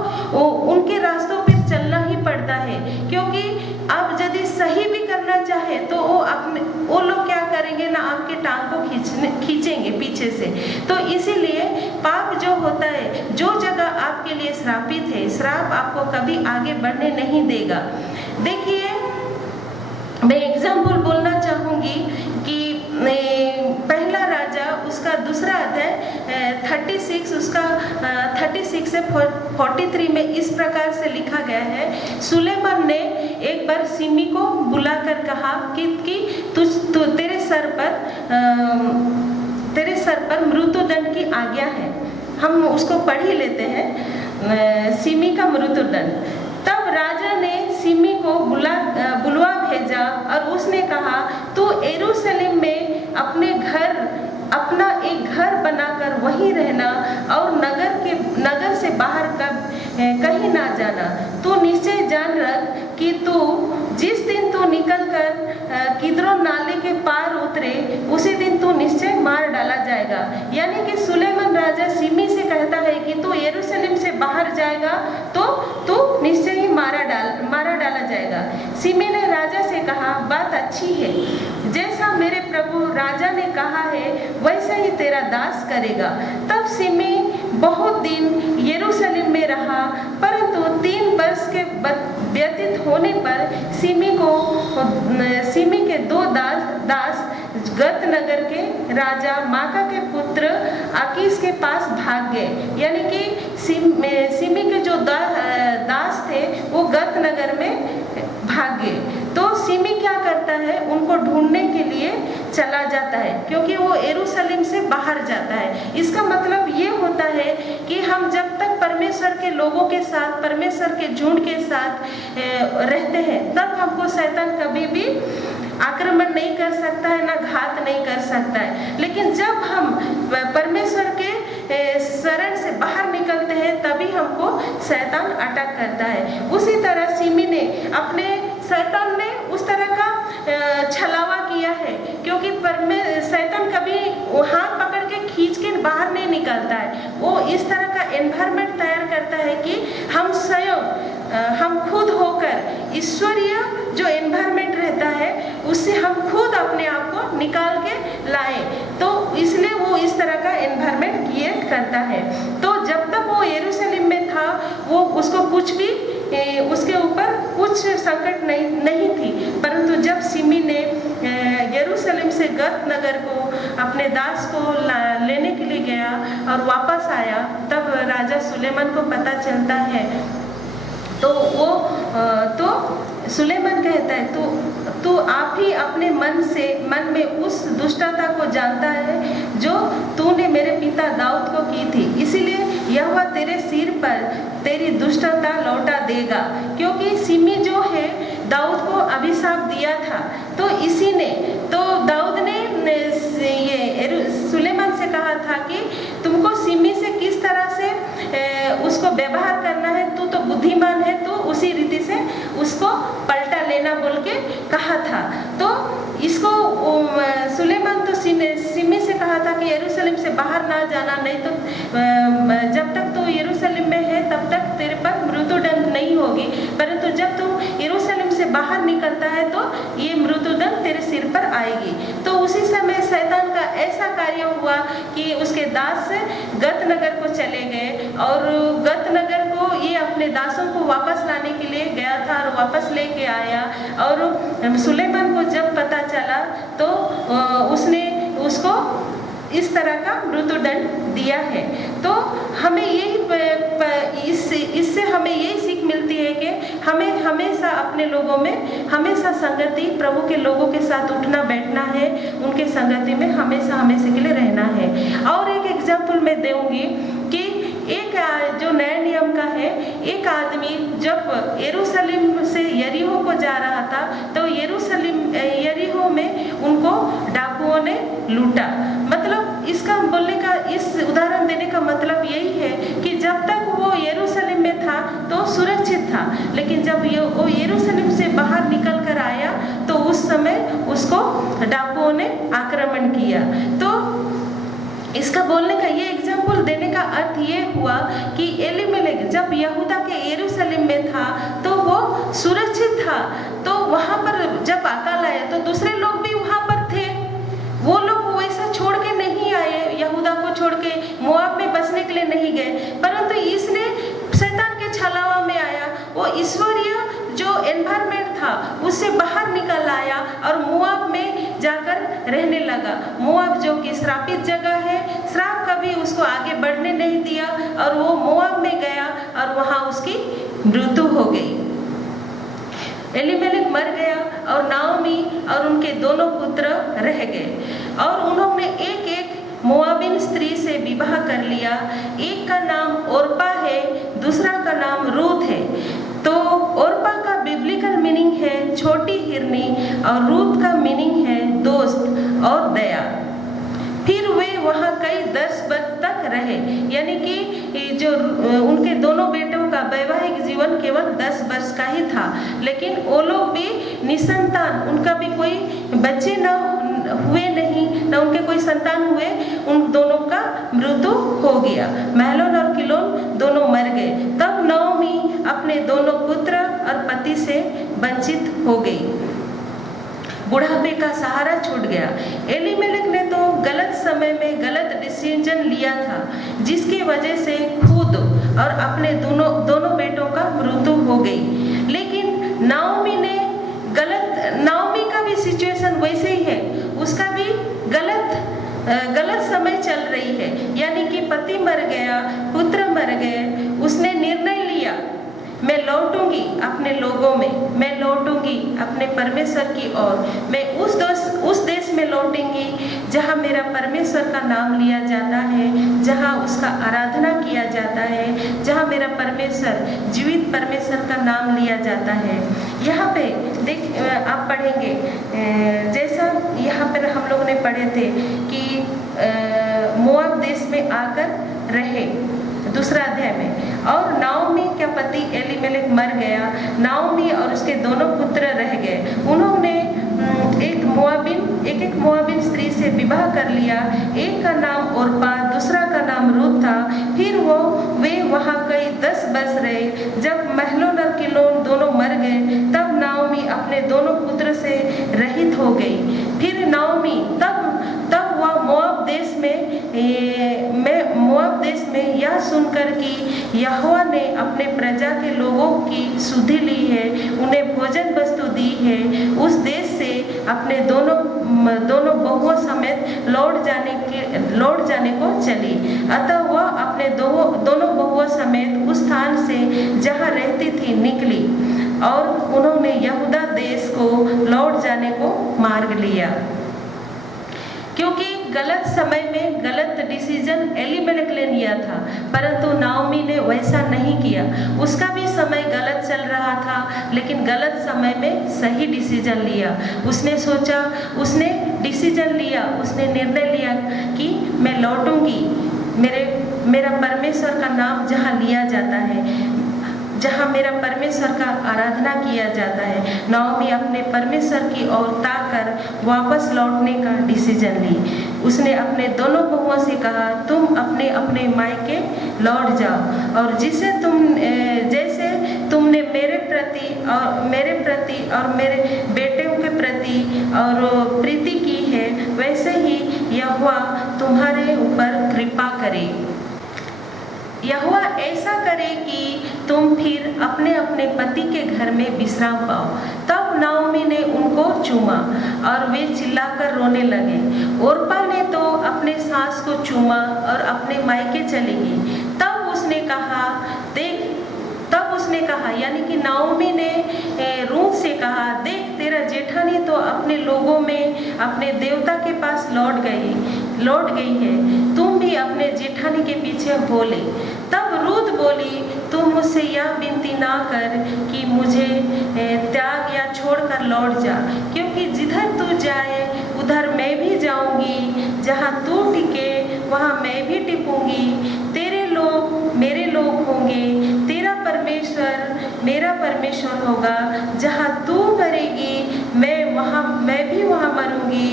उनके रास्तों पे चलना ही पड़ता है। क्योंकि आप यदि सही भी करना चाहे तो वो लोग क्या करेंगे ना, आपके टांग को खींचेंगे पीछे से। तो इसीलिए पाप जो होता है, जो जगह आपके लिए श्रापित है, श्राप आपको कभी आगे बढ़ने नहीं देगा। देखिए, मैं एग्जाम्पल बोलना चाहूँगी कि पहला राजा उसका दूसरा अध्याय 36 उसका 36 से 43 में इस प्रकार से लिखा गया है। सुलेमान ने एक बार सिमी को बुलाकर कहा कि तेरे सर पर मृत्युदंड की आज्ञा है। हम उसको पढ़ ही लेते हैं, सिमी का मृत्युदंड। तब राजा ने सिमी को बुलवा भेजा और उसने कहा, तू यरूशलेम में अपना एक घर बनाकर वहीं रहना और नगर से बाहर कहीं ना जाना। तू निश्चय जान रख कि जिस दिन तू निकलकर किद्रोन नाले के पार उतरे, उसी दिन तू निश्चय मार डाला जाएगा। यानी कि सुलेमान राजा सिमी से कहता है कि तू यरूशलेम से बाहर जाएगा तो तू निश्चय ही मारा डाला जाएगा। सिमी ने राजा से कहा, बात अच्छी है, जैसा मेरे प्रभु राजा ने कहा है वैसा ही तेरा दास करेगा। तब सिमी बहुत दिन यरूशलेम में रहा, परंतु 3 वर्ष के व्यतीत होने पर सिमी के 2 दास गत नगर के राजा माका के पुत्र आकीश के पास भाग गए। यानी कि सिमी के जो दास थे वो गत नगर में भाग गए। तो सिमी क्या करता है, उनको ढूंढने के लिए चला जाता है, क्योंकि वो यरूशलेम से बाहर जाता है। इसका मतलब ये होता है कि हम जब तक परमेश्वर के लोगों के साथ, परमेश्वर के झुंड के साथ रहते हैं, तब हमको शैतान कभी भी आक्रमण नहीं कर सकता है, ना घात नहीं कर सकता है। लेकिन जब हम परमेश्वर के शरण से बाहर निकलते हैं तभी हमको शैतान अटैक करता है। उसी तरह सिमी ने शैतान ने उस तरह का छलावा किया है, क्योंकि शैतान कभी हाथ पकड़ के खींच के बाहर नहीं निकलता है। वो इस तरह का एनवायरनमेंट तैयार करता है कि हम खुद होकर ईश्वरीय जो एनवायरनमेंट रहता है उससे हम खुद अपने आप को निकाल के लाए। तो इसलिए वो इस तरह का एनवायरनमेंट क्रिएट करता है। तो जब तक वो यरूशलेम में था, वो उसको कुछ भी उसके ऊपर कुछ संकट नहीं थी। परंतु जब सिमी ने यरूशलेम से गत नगर को अपने दास को लेने के लिए गया और वापस आया, तब राजा सुलेमान को पता चलता है। तो सुलेमान कहता है, तू आप ही अपने मन में उस दुष्टता को जानता है जो तूने मेरे पिता दाऊद को की थी। इसीलिए यह यहोवा तेरे सिर पर तेरी दुष्टता लौटा देगा। क्योंकि सिमी जो है दाऊद को अभिशाप दिया था, तो इसी ने तो दाऊद ने ये सुलेमान से कहा था कि तुमको सिमी से किस तरह से उसको व्यवहार करना है, तू तो बुद्धिमान है, तो उसी रीति से उसको पलटा लेना बोल के कहा था। तो इसको सुलेमान तो सिमी से कहा था कि यरूशलेम से बाहर ना जाना, नहीं तो जब तक तू यरूशलेम में है तब तक तेरे पर मृत्युदंड नहीं होगी, परंतु जब तू यरूशलेम से बाहर निकलता है तो ये मृत्युदंड तेरे सिर पर आएगी। तो उसी समय शैतान का ऐसा कार्य हुआ कि उसके दास गत नगर को चले गए, और गत नगर को ये अपने दासों को वापस लाने के लिए गया था और वापस लेके आया। और सुलेमान को जब पता चला तो उसने उसको इस तरह का मृत्युदंड दिया है। तो हमें यही इससे हमें यही सीख मिलती है कि हमें हमेशा अपने लोगों में हमेशा संगति, प्रभु के लोगों के साथ उठना बैठना है, उनके संगति में हमेशा हमेशा के लिए रहना है। और एक एग्जाम्पल मैं दूंगी कि एक जो नया नियम का है, एक आदमी जब यरूशलेम से यरीहो को जा रहा था तो यरीहो में उनको डाकुओं ने लूटा। मतलब इसका बोलने का, इस उदाहरण देने का मतलब यही है कि जब तक वो यरूशलेम में था तो सुरक्षित था, लेकिन जब वो यरूशलेम से बाहर निकल कर आया तो उस समय उसको डाकुओं ने आक्रमण किया। तो इसका बोलने का, ये एग्जाम्पल देने का अर्थ ये हुआ कि एलीमेलेक जब यहूदा के यरूशलेम में था तो वो सुरक्षित था, तो वहां पर जब अकाल आया तो दूसरे लोग भी वहां पर थे, वो लोग वैसा छोड़ के नहीं आए, यहूदा को छोड़ के मोआब में बसने के लिए नहीं गए, परंतु इसने शैतान के छलावा में आया, वो ईश्वरीय जो एनवायरमेंट था उससे बाहर निकल आया और मोआब में जाकर रहने लगा। मोआब जो कि श्रापित जगह है, श्राप कभी उसको आगे बढ़ने नहीं दिया और वो मोआब में गया और वहां उसकी मृत्यु हो गई। एलीमेलेक मर गया और नाओमी और उनके दोनों पुत्र रह गए, और उन्होंने एक मोआबिन स्त्री से विवाह कर लिया। एक का नाम ओरपा है, दूसरा का नाम रूत है। तो ओरपा का बिब्लिकल मीनिंग है छोटी हिरनी और रूत का मीनिंग है दोस्त और दया। फिर वे वहाँ कई 10 वर्ष तक रहे, यानी कि जो उनके दोनों बेटों का वैवाहिक जीवन केवल 10 वर्ष का ही था, लेकिन वो लोग भी निसंतान, उनका भी कोई बच्चे न हुए नहीं, न उनके कोई संतान हुए, उन दोनों का मृत्यु हो गया। महलोन और किलोन दोनों मर गए। तब नाओमी अपने दोनों पुत्र और पति से वंचित हो गई, बुढ़ापे का सहारा छूट गया। एलीमेलेक ने तो गलत समय में गलत डिसीजन लिया था, जिसकी वजह से खुद और अपने दोनों बेटों का मृत्यु हो गई। लेकिन नाओमी का भी सिचुएशन वैसे ही है, उसका भी गलत समय चल रही है, यानी कि पति मर गया, पुत्र मर गए। उसने निर्णय लिया, मैं लौटूंगी अपने लोगों में, मैं लौटूंगी अपने परमेश्वर की ओर, मैं उस देश में लौटूंगी जहाँ मेरा परमेश्वर का नाम लिया जाता है, जहाँ उसका आराधना किया जाता है, जहाँ मेरा परमेश्वर, जीवित परमेश्वर का नाम लिया जाता है। यहाँ पे देख आप पढ़ेंगे, जैसा यहाँ पर हम लोग ने पढ़े थे कि मोआब देश में आकर रहे, दूसरा अध्याय में। और नाओमी का पति एलीमेलेक मर गया, नाओमी और उसके दोनों पुत्र रह गए। उन्होंने एक मोआबिन स्त्री से विवाह कर लिया। एक का नाम ओरपा, दूसरा का नाम रूत था। फिर वे वहाँ कई 10 वर्ष रहे। जब महलोन और किलोन दोनों मर गए, तब नाओमी अपने दोनों पुत्र से रहित हो गई। फिर नाओमी तब वह मोआब देश में यह सुनकर कि यहोवा ने अपने प्रजा के लोगों की सुधि ली है, उन्हें भोजन वस्तु दी है, उस देश से अपने दोनों बहुओं समेत लौट जाने को चली। अतः वह अपने दोनों बहुओं समेत उस स्थान से जहाँ रहती थी निकली, और उन्होंने यहूदा देश को लौट जाने को मार्ग लिया। क्योंकि गलत समय में गलत डिसीजन एलीमेलेक ने लिया था, परंतु नाओमी ने वैसा नहीं किया। उसका भी समय गलत चल रहा था, लेकिन गलत समय में सही डिसीजन लिया। उसने सोचा, उसने डिसीजन लिया, उसने निर्णय लिया कि मैं लौटूंगी मेरा परमेश्वर का नाम जहाँ लिया जाता है, जहाँ मेरा परमेश्वर का आराधना किया जाता है। नाओमी अपने परमेश्वर की ओर ताकर वापस लौटने का डिसीजन ली। उसने अपने दोनों बहुओं से कहा, तुम अपने अपने मायके लौट जाओ, और जैसे तुमने मेरे प्रति और मेरे बेटे के प्रति और प्रीति की है, वैसे ही यहोवा तुम्हारे ऊपर कृपा करे। यहोवा ऐसा करे कि तुम फिर अपने अपने पति के घर में विश्राम पाओ। तब नाओमी ने उनको चूमा और वे चिल्लाकर रोने लगे। ओरपा ने तो अपने सास को चूमा और अपने मायके चली गई। तब उसने कहा यानी कि नाओमी ने रूथ से कहा, देख तेरा जेठानी तो अपने लोगों में अपने देवता के पास लौट गई है, तुम भी अपने जेठानी के पीछे हो ले। तब रूथ बोली, तू मुझसे यह विनती ना कर कि मुझे त्याग या छोड़कर लौट जा, क्योंकि जिधर तू जाए उधर मैं भी जाऊंगी, जहाँ तू टिके वहाँ मैं भी टिकूंगी। तेरे लोग मेरे लोग होंगे, तेरा परमेश्वर मेरा परमेश्वर होगा। जहाँ तू मरेगी मैं भी वहाँ मरूंगी,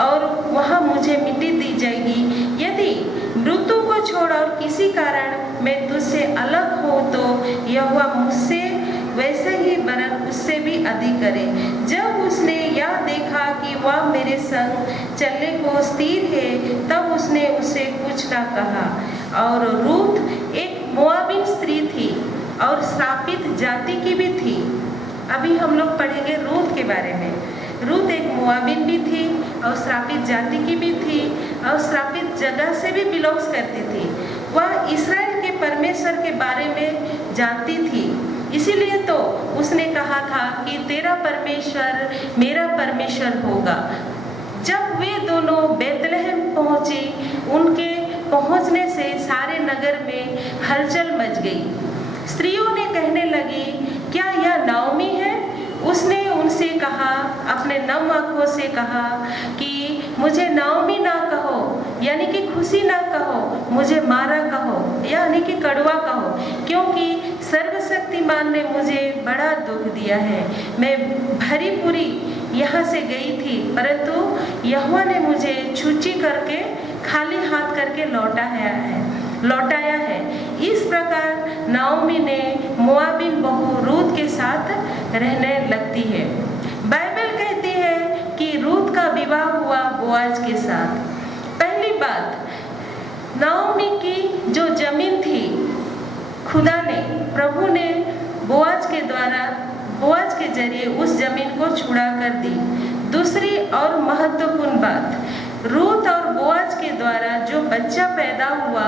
और वहाँ मुझे मिट्टी दी जाएगी। यदि मृत्यु को छोड़ और किसी कारण मैं तुझसे अलग हो तो यहोवा मुझसे वैसे ही वरन उससे भी अधिक करे। जब उसने यह देखा कि वह मेरे संग चलने को स्थिर है, तब उसने उसे कुछ न कहा। और रूथ एक मोआबिन स्त्री थी और श्रापित जाति की भी थी। अभी हम लोग पढ़ेंगे रूथ के बारे में। रूथ एक मोआबिन भी थी और श्रापित जाति की भी थी और श्रापित जगह से भी बिलोंग्स करती थी। वह इस्राएल के परमेश्वर के बारे में जानती थी, इसीलिए तो उसने कहा था कि तेरा परमेश्वर मेरा परमेश्वर होगा। जब वे दोनों बेतलहम पहुंची, उनके पहुंचने से सारे नगर में हलचल मच गई। स्त्रियों ने कहने लगी, क्या यह नाओमी है? उसने उनसे कहा, अपने नम आंखों से कहा कि मुझे नाओमी ना कहो, यानी कि खुशी ना कहो, मुझे मारा कहो, यानी कि कड़वा कहो, क्योंकि सर्वशक्तिमान ने मुझे बड़ा दुख दिया है। मैं भरी पूरी यहाँ से गई थी, परंतु यहोवा ने मुझे छुच्ची करके खाली हाथ करके लौटाया है। इस प्रकार नाओमी ने मोआबिन बहू रूथ के साथ रहने लगती है। बाइबल कहती है कि रूथ का विवाह हुआ बोआज के साथ। पहली बात, नाओमी की जो जमीन थी, खुदा ने, प्रभु ने बोआज के जरिए उस जमीन को छुड़ा कर दी। दूसरी और महत्वपूर्ण बात, रूथ और बोआज के द्वारा जो बच्चा पैदा हुआ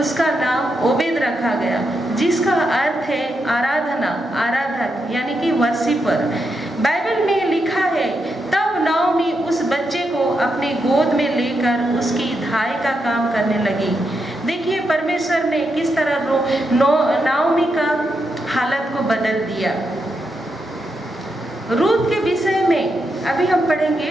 उसका नाम ओबेद रखा गया, जिसका अर्थ है आराधक यानी कि वर्शिपर। बाइबल में लिखा है, तब नाओमी उस बच्चे को अपनी गोद में लेकर उसकी धाई का काम करने लगी। देखिए परमेश्वर ने किस तरह नाओमी का हालत को बदल दिया। रूथ के विषय में अभी हम पढ़ेंगे।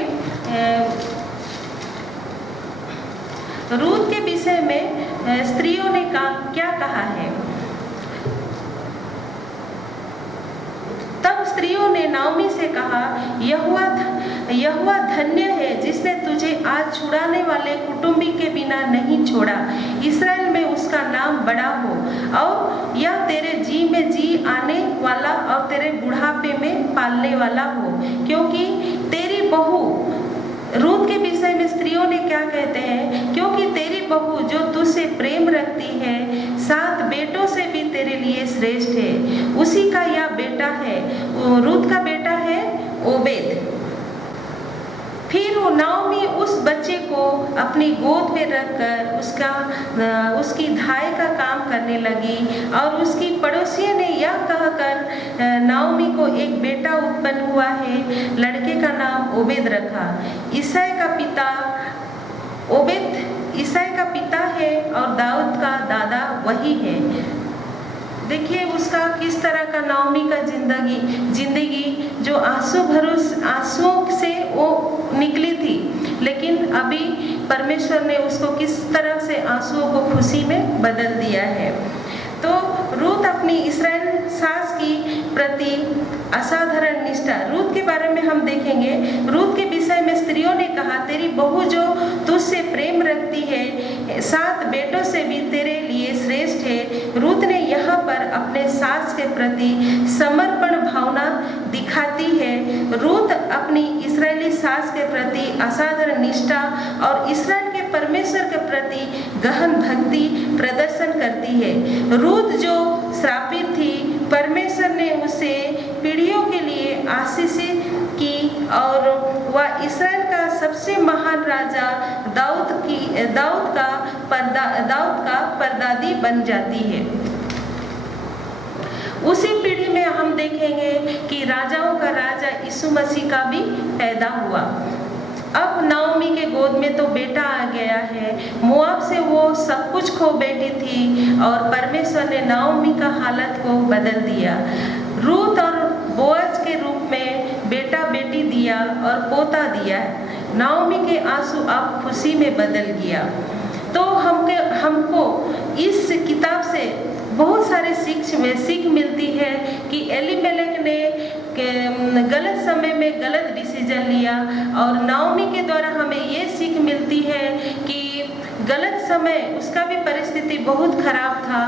रूथ के विषय में स्त्रियों ने क्या कहा है। तब स्त्रियों ने नाओमी से कहा, यहोवा धन्य है जिसने तुझे आज छुड़ाने वाले कुटुंबी के बिना नहीं छोड़ा। इस्राएल में उसका नाम बड़ा हो, और यह तेरे जी में जी आने वाला और तेरे बुढ़ापे में पालने वाला हो, क्योंकि तेरी बहू, रूथ के विषय में स्त्रियों ने क्या कहते हैं, क्योंकि तेरी बहू जो तुझसे प्रेम रखती है 7 बेटों से भी तेरे लिए श्रेष्ठ है। उसी का यह बेटा है, रूथ का बेटा है ओबेद। फिर नाओमी उस बच्चे को अपनी गोद में रखकर उसकी धाई का काम करने लगी, और उसकी पड़ोसी ने यह कहकर नाओमी को एक बेटा उत्पन्न हुआ है, लड़के का नाम ओबेद रखा। ईसाई का पिता है और दाऊद का दादा वही है। देखिए उसका किस तरह का नाओमी का जिंदगी जो आंसुओं से वो निकली थी, लेकिन अभी परमेश्वर ने उसको किस तरह से आंसुओं को खुशी में बदल दिया है। तो रूत अपनी इस्राएल सास की प्रति असाधारण निष्ठा, रूत के बारे में हम देखेंगे। रूत के विषय में स्त्रियों ने कहा, तेरी बहू जो तुझसे प्रेम रखती है 7 बेटों से भी तेरे लिए श्रेष्ठ है। रूत ने यहाँ पर अपने सास के प्रति समर्पण भावना दिखाती है। रूत अपनी इस्राएली सास के प्रति असाधारण निष्ठा और इस्राएल के परमेश्वर के प्रति गहन भक्ति प्रदर्शन करती है। रूत जो श्रापित थी, परमेश्वर ने उसे पीढ़ियों के लिए आशीषित की और वह इस्राएल का सबसे महान राजा दाऊद का परदादी बन जाती है। उसी पीढ़ी में हम देखेंगे कि राजाओं का राजा यीशु मसीह का भी पैदा हुआ। अब नाओमी के गोद में तो बेटा आ गया है। मोआब से वो सब कुछ खो बैठी थी और परमेश्वर ने नाओमी का हालत को बदल दिया। रूत और बोअज के रूप में बेटा बेटी दिया और पोता दिया। नाओमी के आंसू अब खुशी में बदल गया। तो हमको इस किताब से बहुत सारे सीख मिलती है कि एलीमेलेक ने गलत समय में गलत डिसीजन लिया, और नाओमी के द्वारा हमें ये सीख मिलती है कि गलत समय, उसका भी परिस्थिति बहुत खराब था,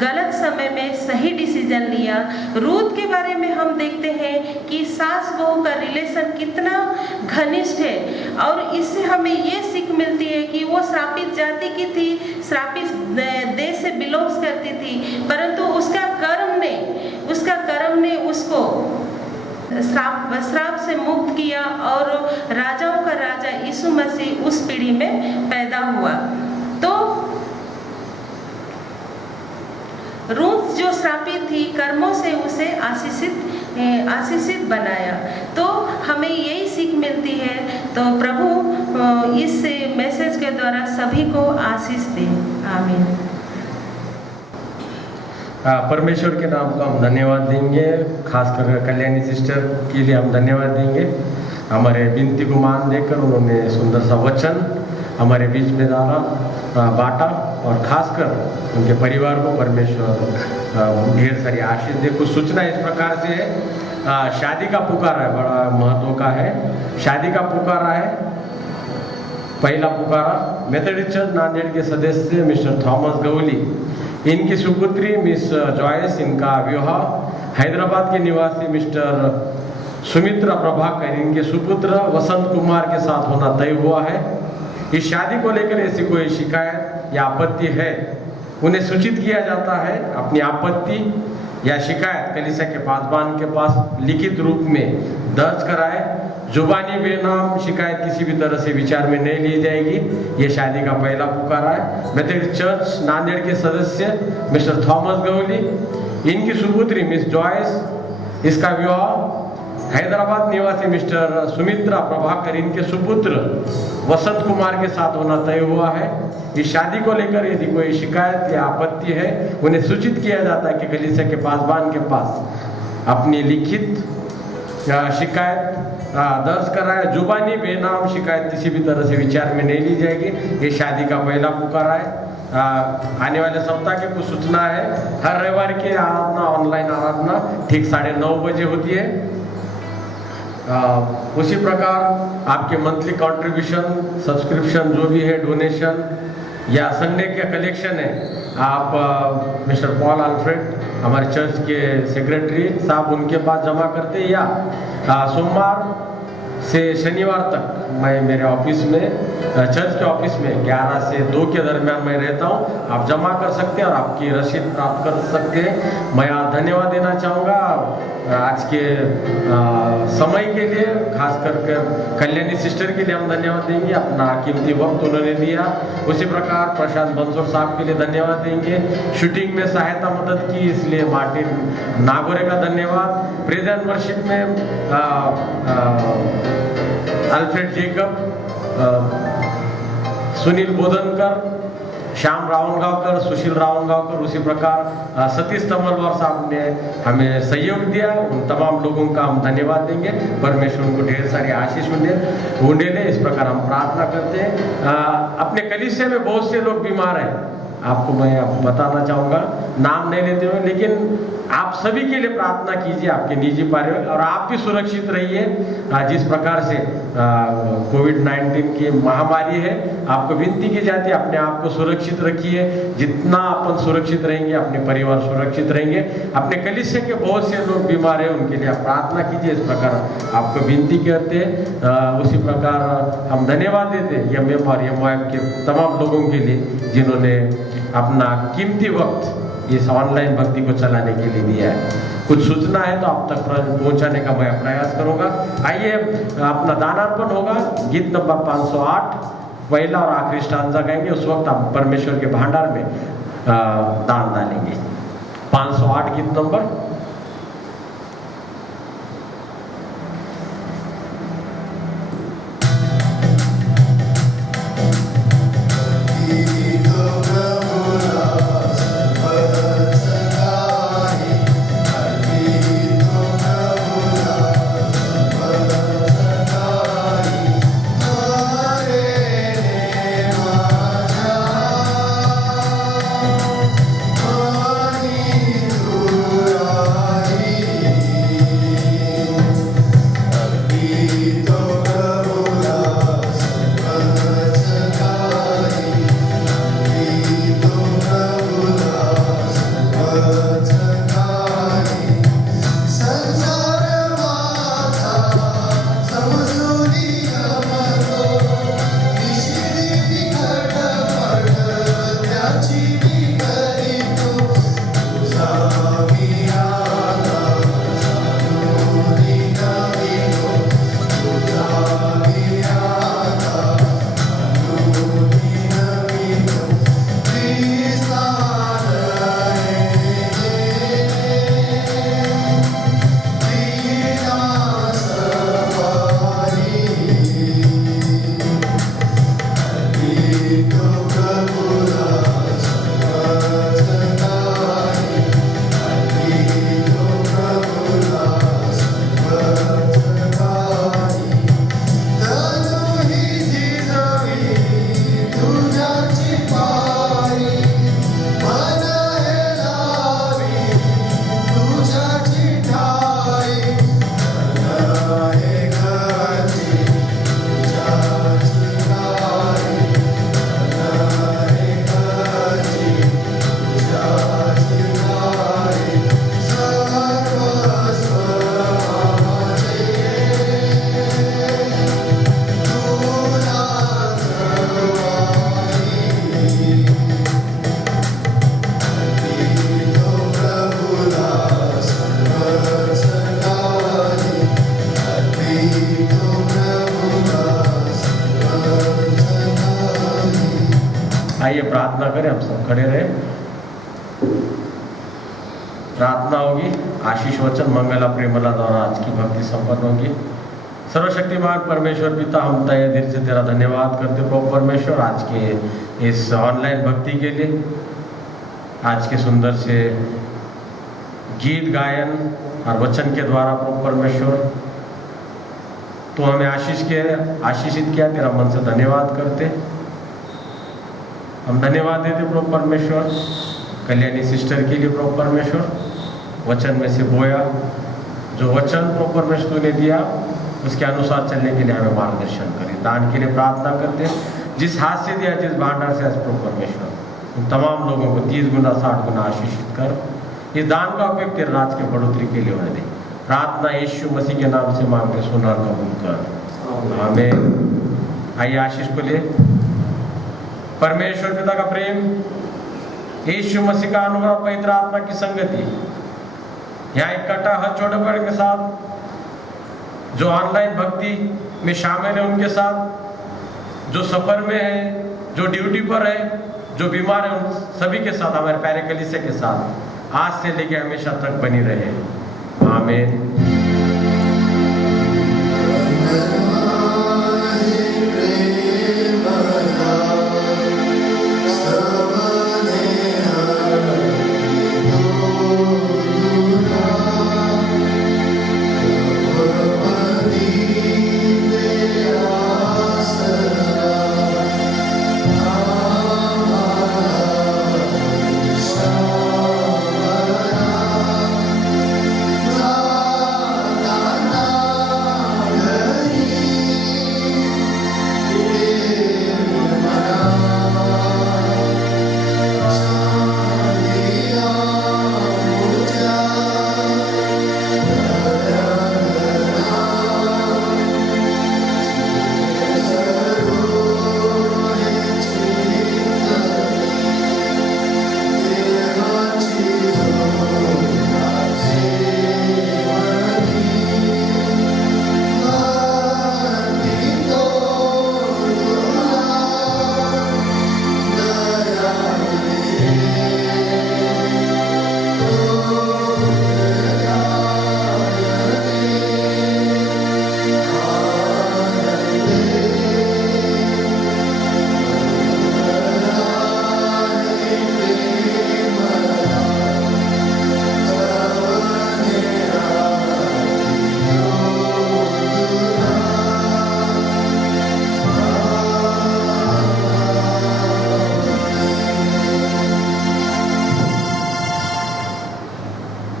गलत समय में सही डिसीजन लिया। रूत के बारे में हम देखते हैं कि सास बहू का रिलेशन कितना घनिष्ठ है, और इससे हमें ये सीख मिलती है कि वो श्रापित जाति की थी, श्रापित देश से बिलोंग्स करती थी, परंतु उसका कर्म ने उसको श्राप से मुक्त किया और राजाओं का राजा यीशु मसीह उस पीढ़ी में पैदा हुआ। तो रूत जो श्रापित थी, कर्मों से उसे आशीषित बनाया। तो हमें यही सीख मिलती है। तो प्रभु इस मैसेज के द्वारा सभी को आशीष दे। आमीन। परमेश्वर के नाम को हम धन्यवाद देंगे, खासकर कल्याणी सिस्टर के लिए हम धन्यवाद देंगे। हमारे विनती को मान देकर उन्होंने सुंदर सा वचन हमारे बीच में बांटा, और खासकर उनके परिवार को परमेश्वर ढेर सारी आशीष दे। कुछ सूचना इस प्रकार से है, शादी का पुकारा है, बड़ा महत्व का है। शादी का पुकारा है, पहला पुकारा मेथोडिस्ट चर्च नांदेड़ के सदस्य मिस्टर थॉमस गवली, इनकी सुपुत्री मिस जॉयस, इनका विवाह हैदराबाद के निवासी मिस्टर सुमित्रा प्रभाकर, इनके सुपुत्र वसंत कुमार के साथ होना तय हुआ है। इस शादी को लेकर ऐसी कोई शिकायत या आपत्ति है, उन्हें सूचित किया जाता है। अपनी आपत्ति या शिकायत कलीसिया के पासबान के पास लिखित रूप में दर्ज कराए। जुबानी बेनाम शिकायत किसी भी तरह से विचार में नहीं ली जाएगी। ये शादी का पहला पुकारा है। मेथोडिस्ट चर्च नांदेड़ के सदस्य मिस्टर थॉमस गवली, इनकी सुपुत्री मिस जॉयस, इसका विवाह हैदराबाद निवासी मिस्टर सुमित्रा प्रभाकर, इनके सुपुत्र वसंत कुमार के साथ होना तय हुआ है। इस शादी को लेकर यदि कोई शिकायत या आपत्ति है, उन्हें सूचित किया जाता है कि कलीसिया के पासबान के पास अपनी लिखित शिकायत दर्ज कराए। जुबानी बेनाम शिकायत किसी भी तरह से विचार में नहीं ली जाएगी। ये शादी का पहला पुकारा है। आने वाले सप्ताह की कुछ सूचना है। हर रविवार की आराधना, ऑनलाइन आराधना ठीक 9:30 बजे होती है। उसी प्रकार आपके मंथली कंट्रीब्यूशन, सब्सक्रिप्शन जो भी है, डोनेशन या संडे का कलेक्शन है, आप मिस्टर पॉल अल्फ्रेड, हमारे चर्च के सेक्रेटरी साहब, उनके पास जमा करते हैं, या सोमवार से शनिवार तक मैं मेरे ऑफिस में, चर्च के ऑफिस में 11 से 2 के दरमियान मैं रहता हूँ। आप जमा कर सकते हैं और आपकी रसीद प्राप्त कर सकते हैं। मैं धन्यवाद देना चाहूँगा आज के समय के लिए, खास करके कल्याणी सिस्टर के लिए हम धन्यवाद देंगे, अपना कीमती वक्त उन्होंने दिया। उसी प्रकार प्रशांत बंसोर साहब के लिए धन्यवाद देंगे, शूटिंग में सहायता मदद की, इसलिए मार्टिन नागोरे का धन्यवाद। प्रेज एंड वर्शिप में अल्फ्रेड जेकब, सुनील बोधनकर, श्याम रावणगांवकर, सुशील रावणगांवकर, उसी प्रकार सतीश तमलवार साहब ने हमें सहयोग दिया। उन तमाम लोगों का हम धन्यवाद देंगे। परमेश्वर उनको ढेर सारी आशीष उंडेले। इस प्रकार हम प्रार्थना करते हैं। अपने कलीसिया में बहुत से लोग बीमार हैं, आपको मैं बताना चाहूँगा, नाम नहीं लेते हुए, लेकिन आप सभी के लिए प्रार्थना कीजिए, आपके निजी परिवार, और आप भी सुरक्षित रहिए। जिस प्रकार से कोविड-19 की महामारी है, आपको विनती की जाती है अपने आप को सुरक्षित रखिए। जितना अपन सुरक्षित रहेंगे अपने परिवार सुरक्षित रहेंगे। अपने कलीसिया के बहुत से लोग बीमार हैं, उनके लिए आप प्रार्थना कीजिए। इस प्रकार आपको विनती करते हैं। उसी प्रकार हम धन्यवाद देते हैं यम और यम के तमाम लोगों के लिए जिन्होंने अपना कीमती वक्त इस ऑनलाइन भक्ति को चलाने के लिए दिया है। कुछ सूचना है तो आप तक पहुंचाने का मैं प्रयास करूंगा। आइए, अपना दानार्पण होगा। गीत नंबर 508 पहला और आखिरी स्टांजा गाएंगे। उस वक्त आप परमेश्वर के भंडार में दान डालेंगे। 508 गीत नंबर। आइए प्रार्थना करें, हम सब खड़े रहे। प्रार्थना होगी। आशीष वचन मंगला प्रेमला द्वारा आज की भक्ति संपन्न होगी। सर्वशक्तिमान परमेश्वर पिता, हम तहे दिल से तेरा धन्यवाद करते प्रभु परमेश्वर आज के इस ऑनलाइन भक्ति के लिए, आज के सुंदर से गीत गायन और वचन के द्वारा प्रभु परमेश्वर तो हमें आशीषित किया। तेरा मन से धन्यवाद करते, हम धन्यवाद देते प्रभु परमेश्वर कल्याणी सिस्टर के लिए। प्रभु परमेश्वर वचन में से बोया जो वचन प्रभु परमेश्वर ने दिया उसके अनुसार चलने के लिए हमें मार्गदर्शन करें। दान के लिए प्रार्थना करते, जिस हाथ से दिया, जिस भांडार से, प्रभु परमेश्वर उन तमाम लोगों को 30 गुना 60 गुना आशीषित कर। इस दान का उपयोग तेरे राज के बढ़ोतरी के लिए होने दे। प्रार्थना यीशु मसीह के नाम से मांगते, सुना कबूल कर, आमीन। आइए आशीष को ले। परमेश्वर पिता का प्रेम, यीशु मसीह का अनुग्रह, पवित्र आत्मा की संगति यहाँ इकट्ठा हर छोटे बड़े के साथ, जो ऑनलाइन भक्ति में शामिल है उनके साथ, जो सफर में है, जो ड्यूटी पर है, जो बीमार है, उन सभी के साथ, हमारे प्यारे कलीसिया के साथ आज से लेके हमेशा तक बनी रहे। आमीन।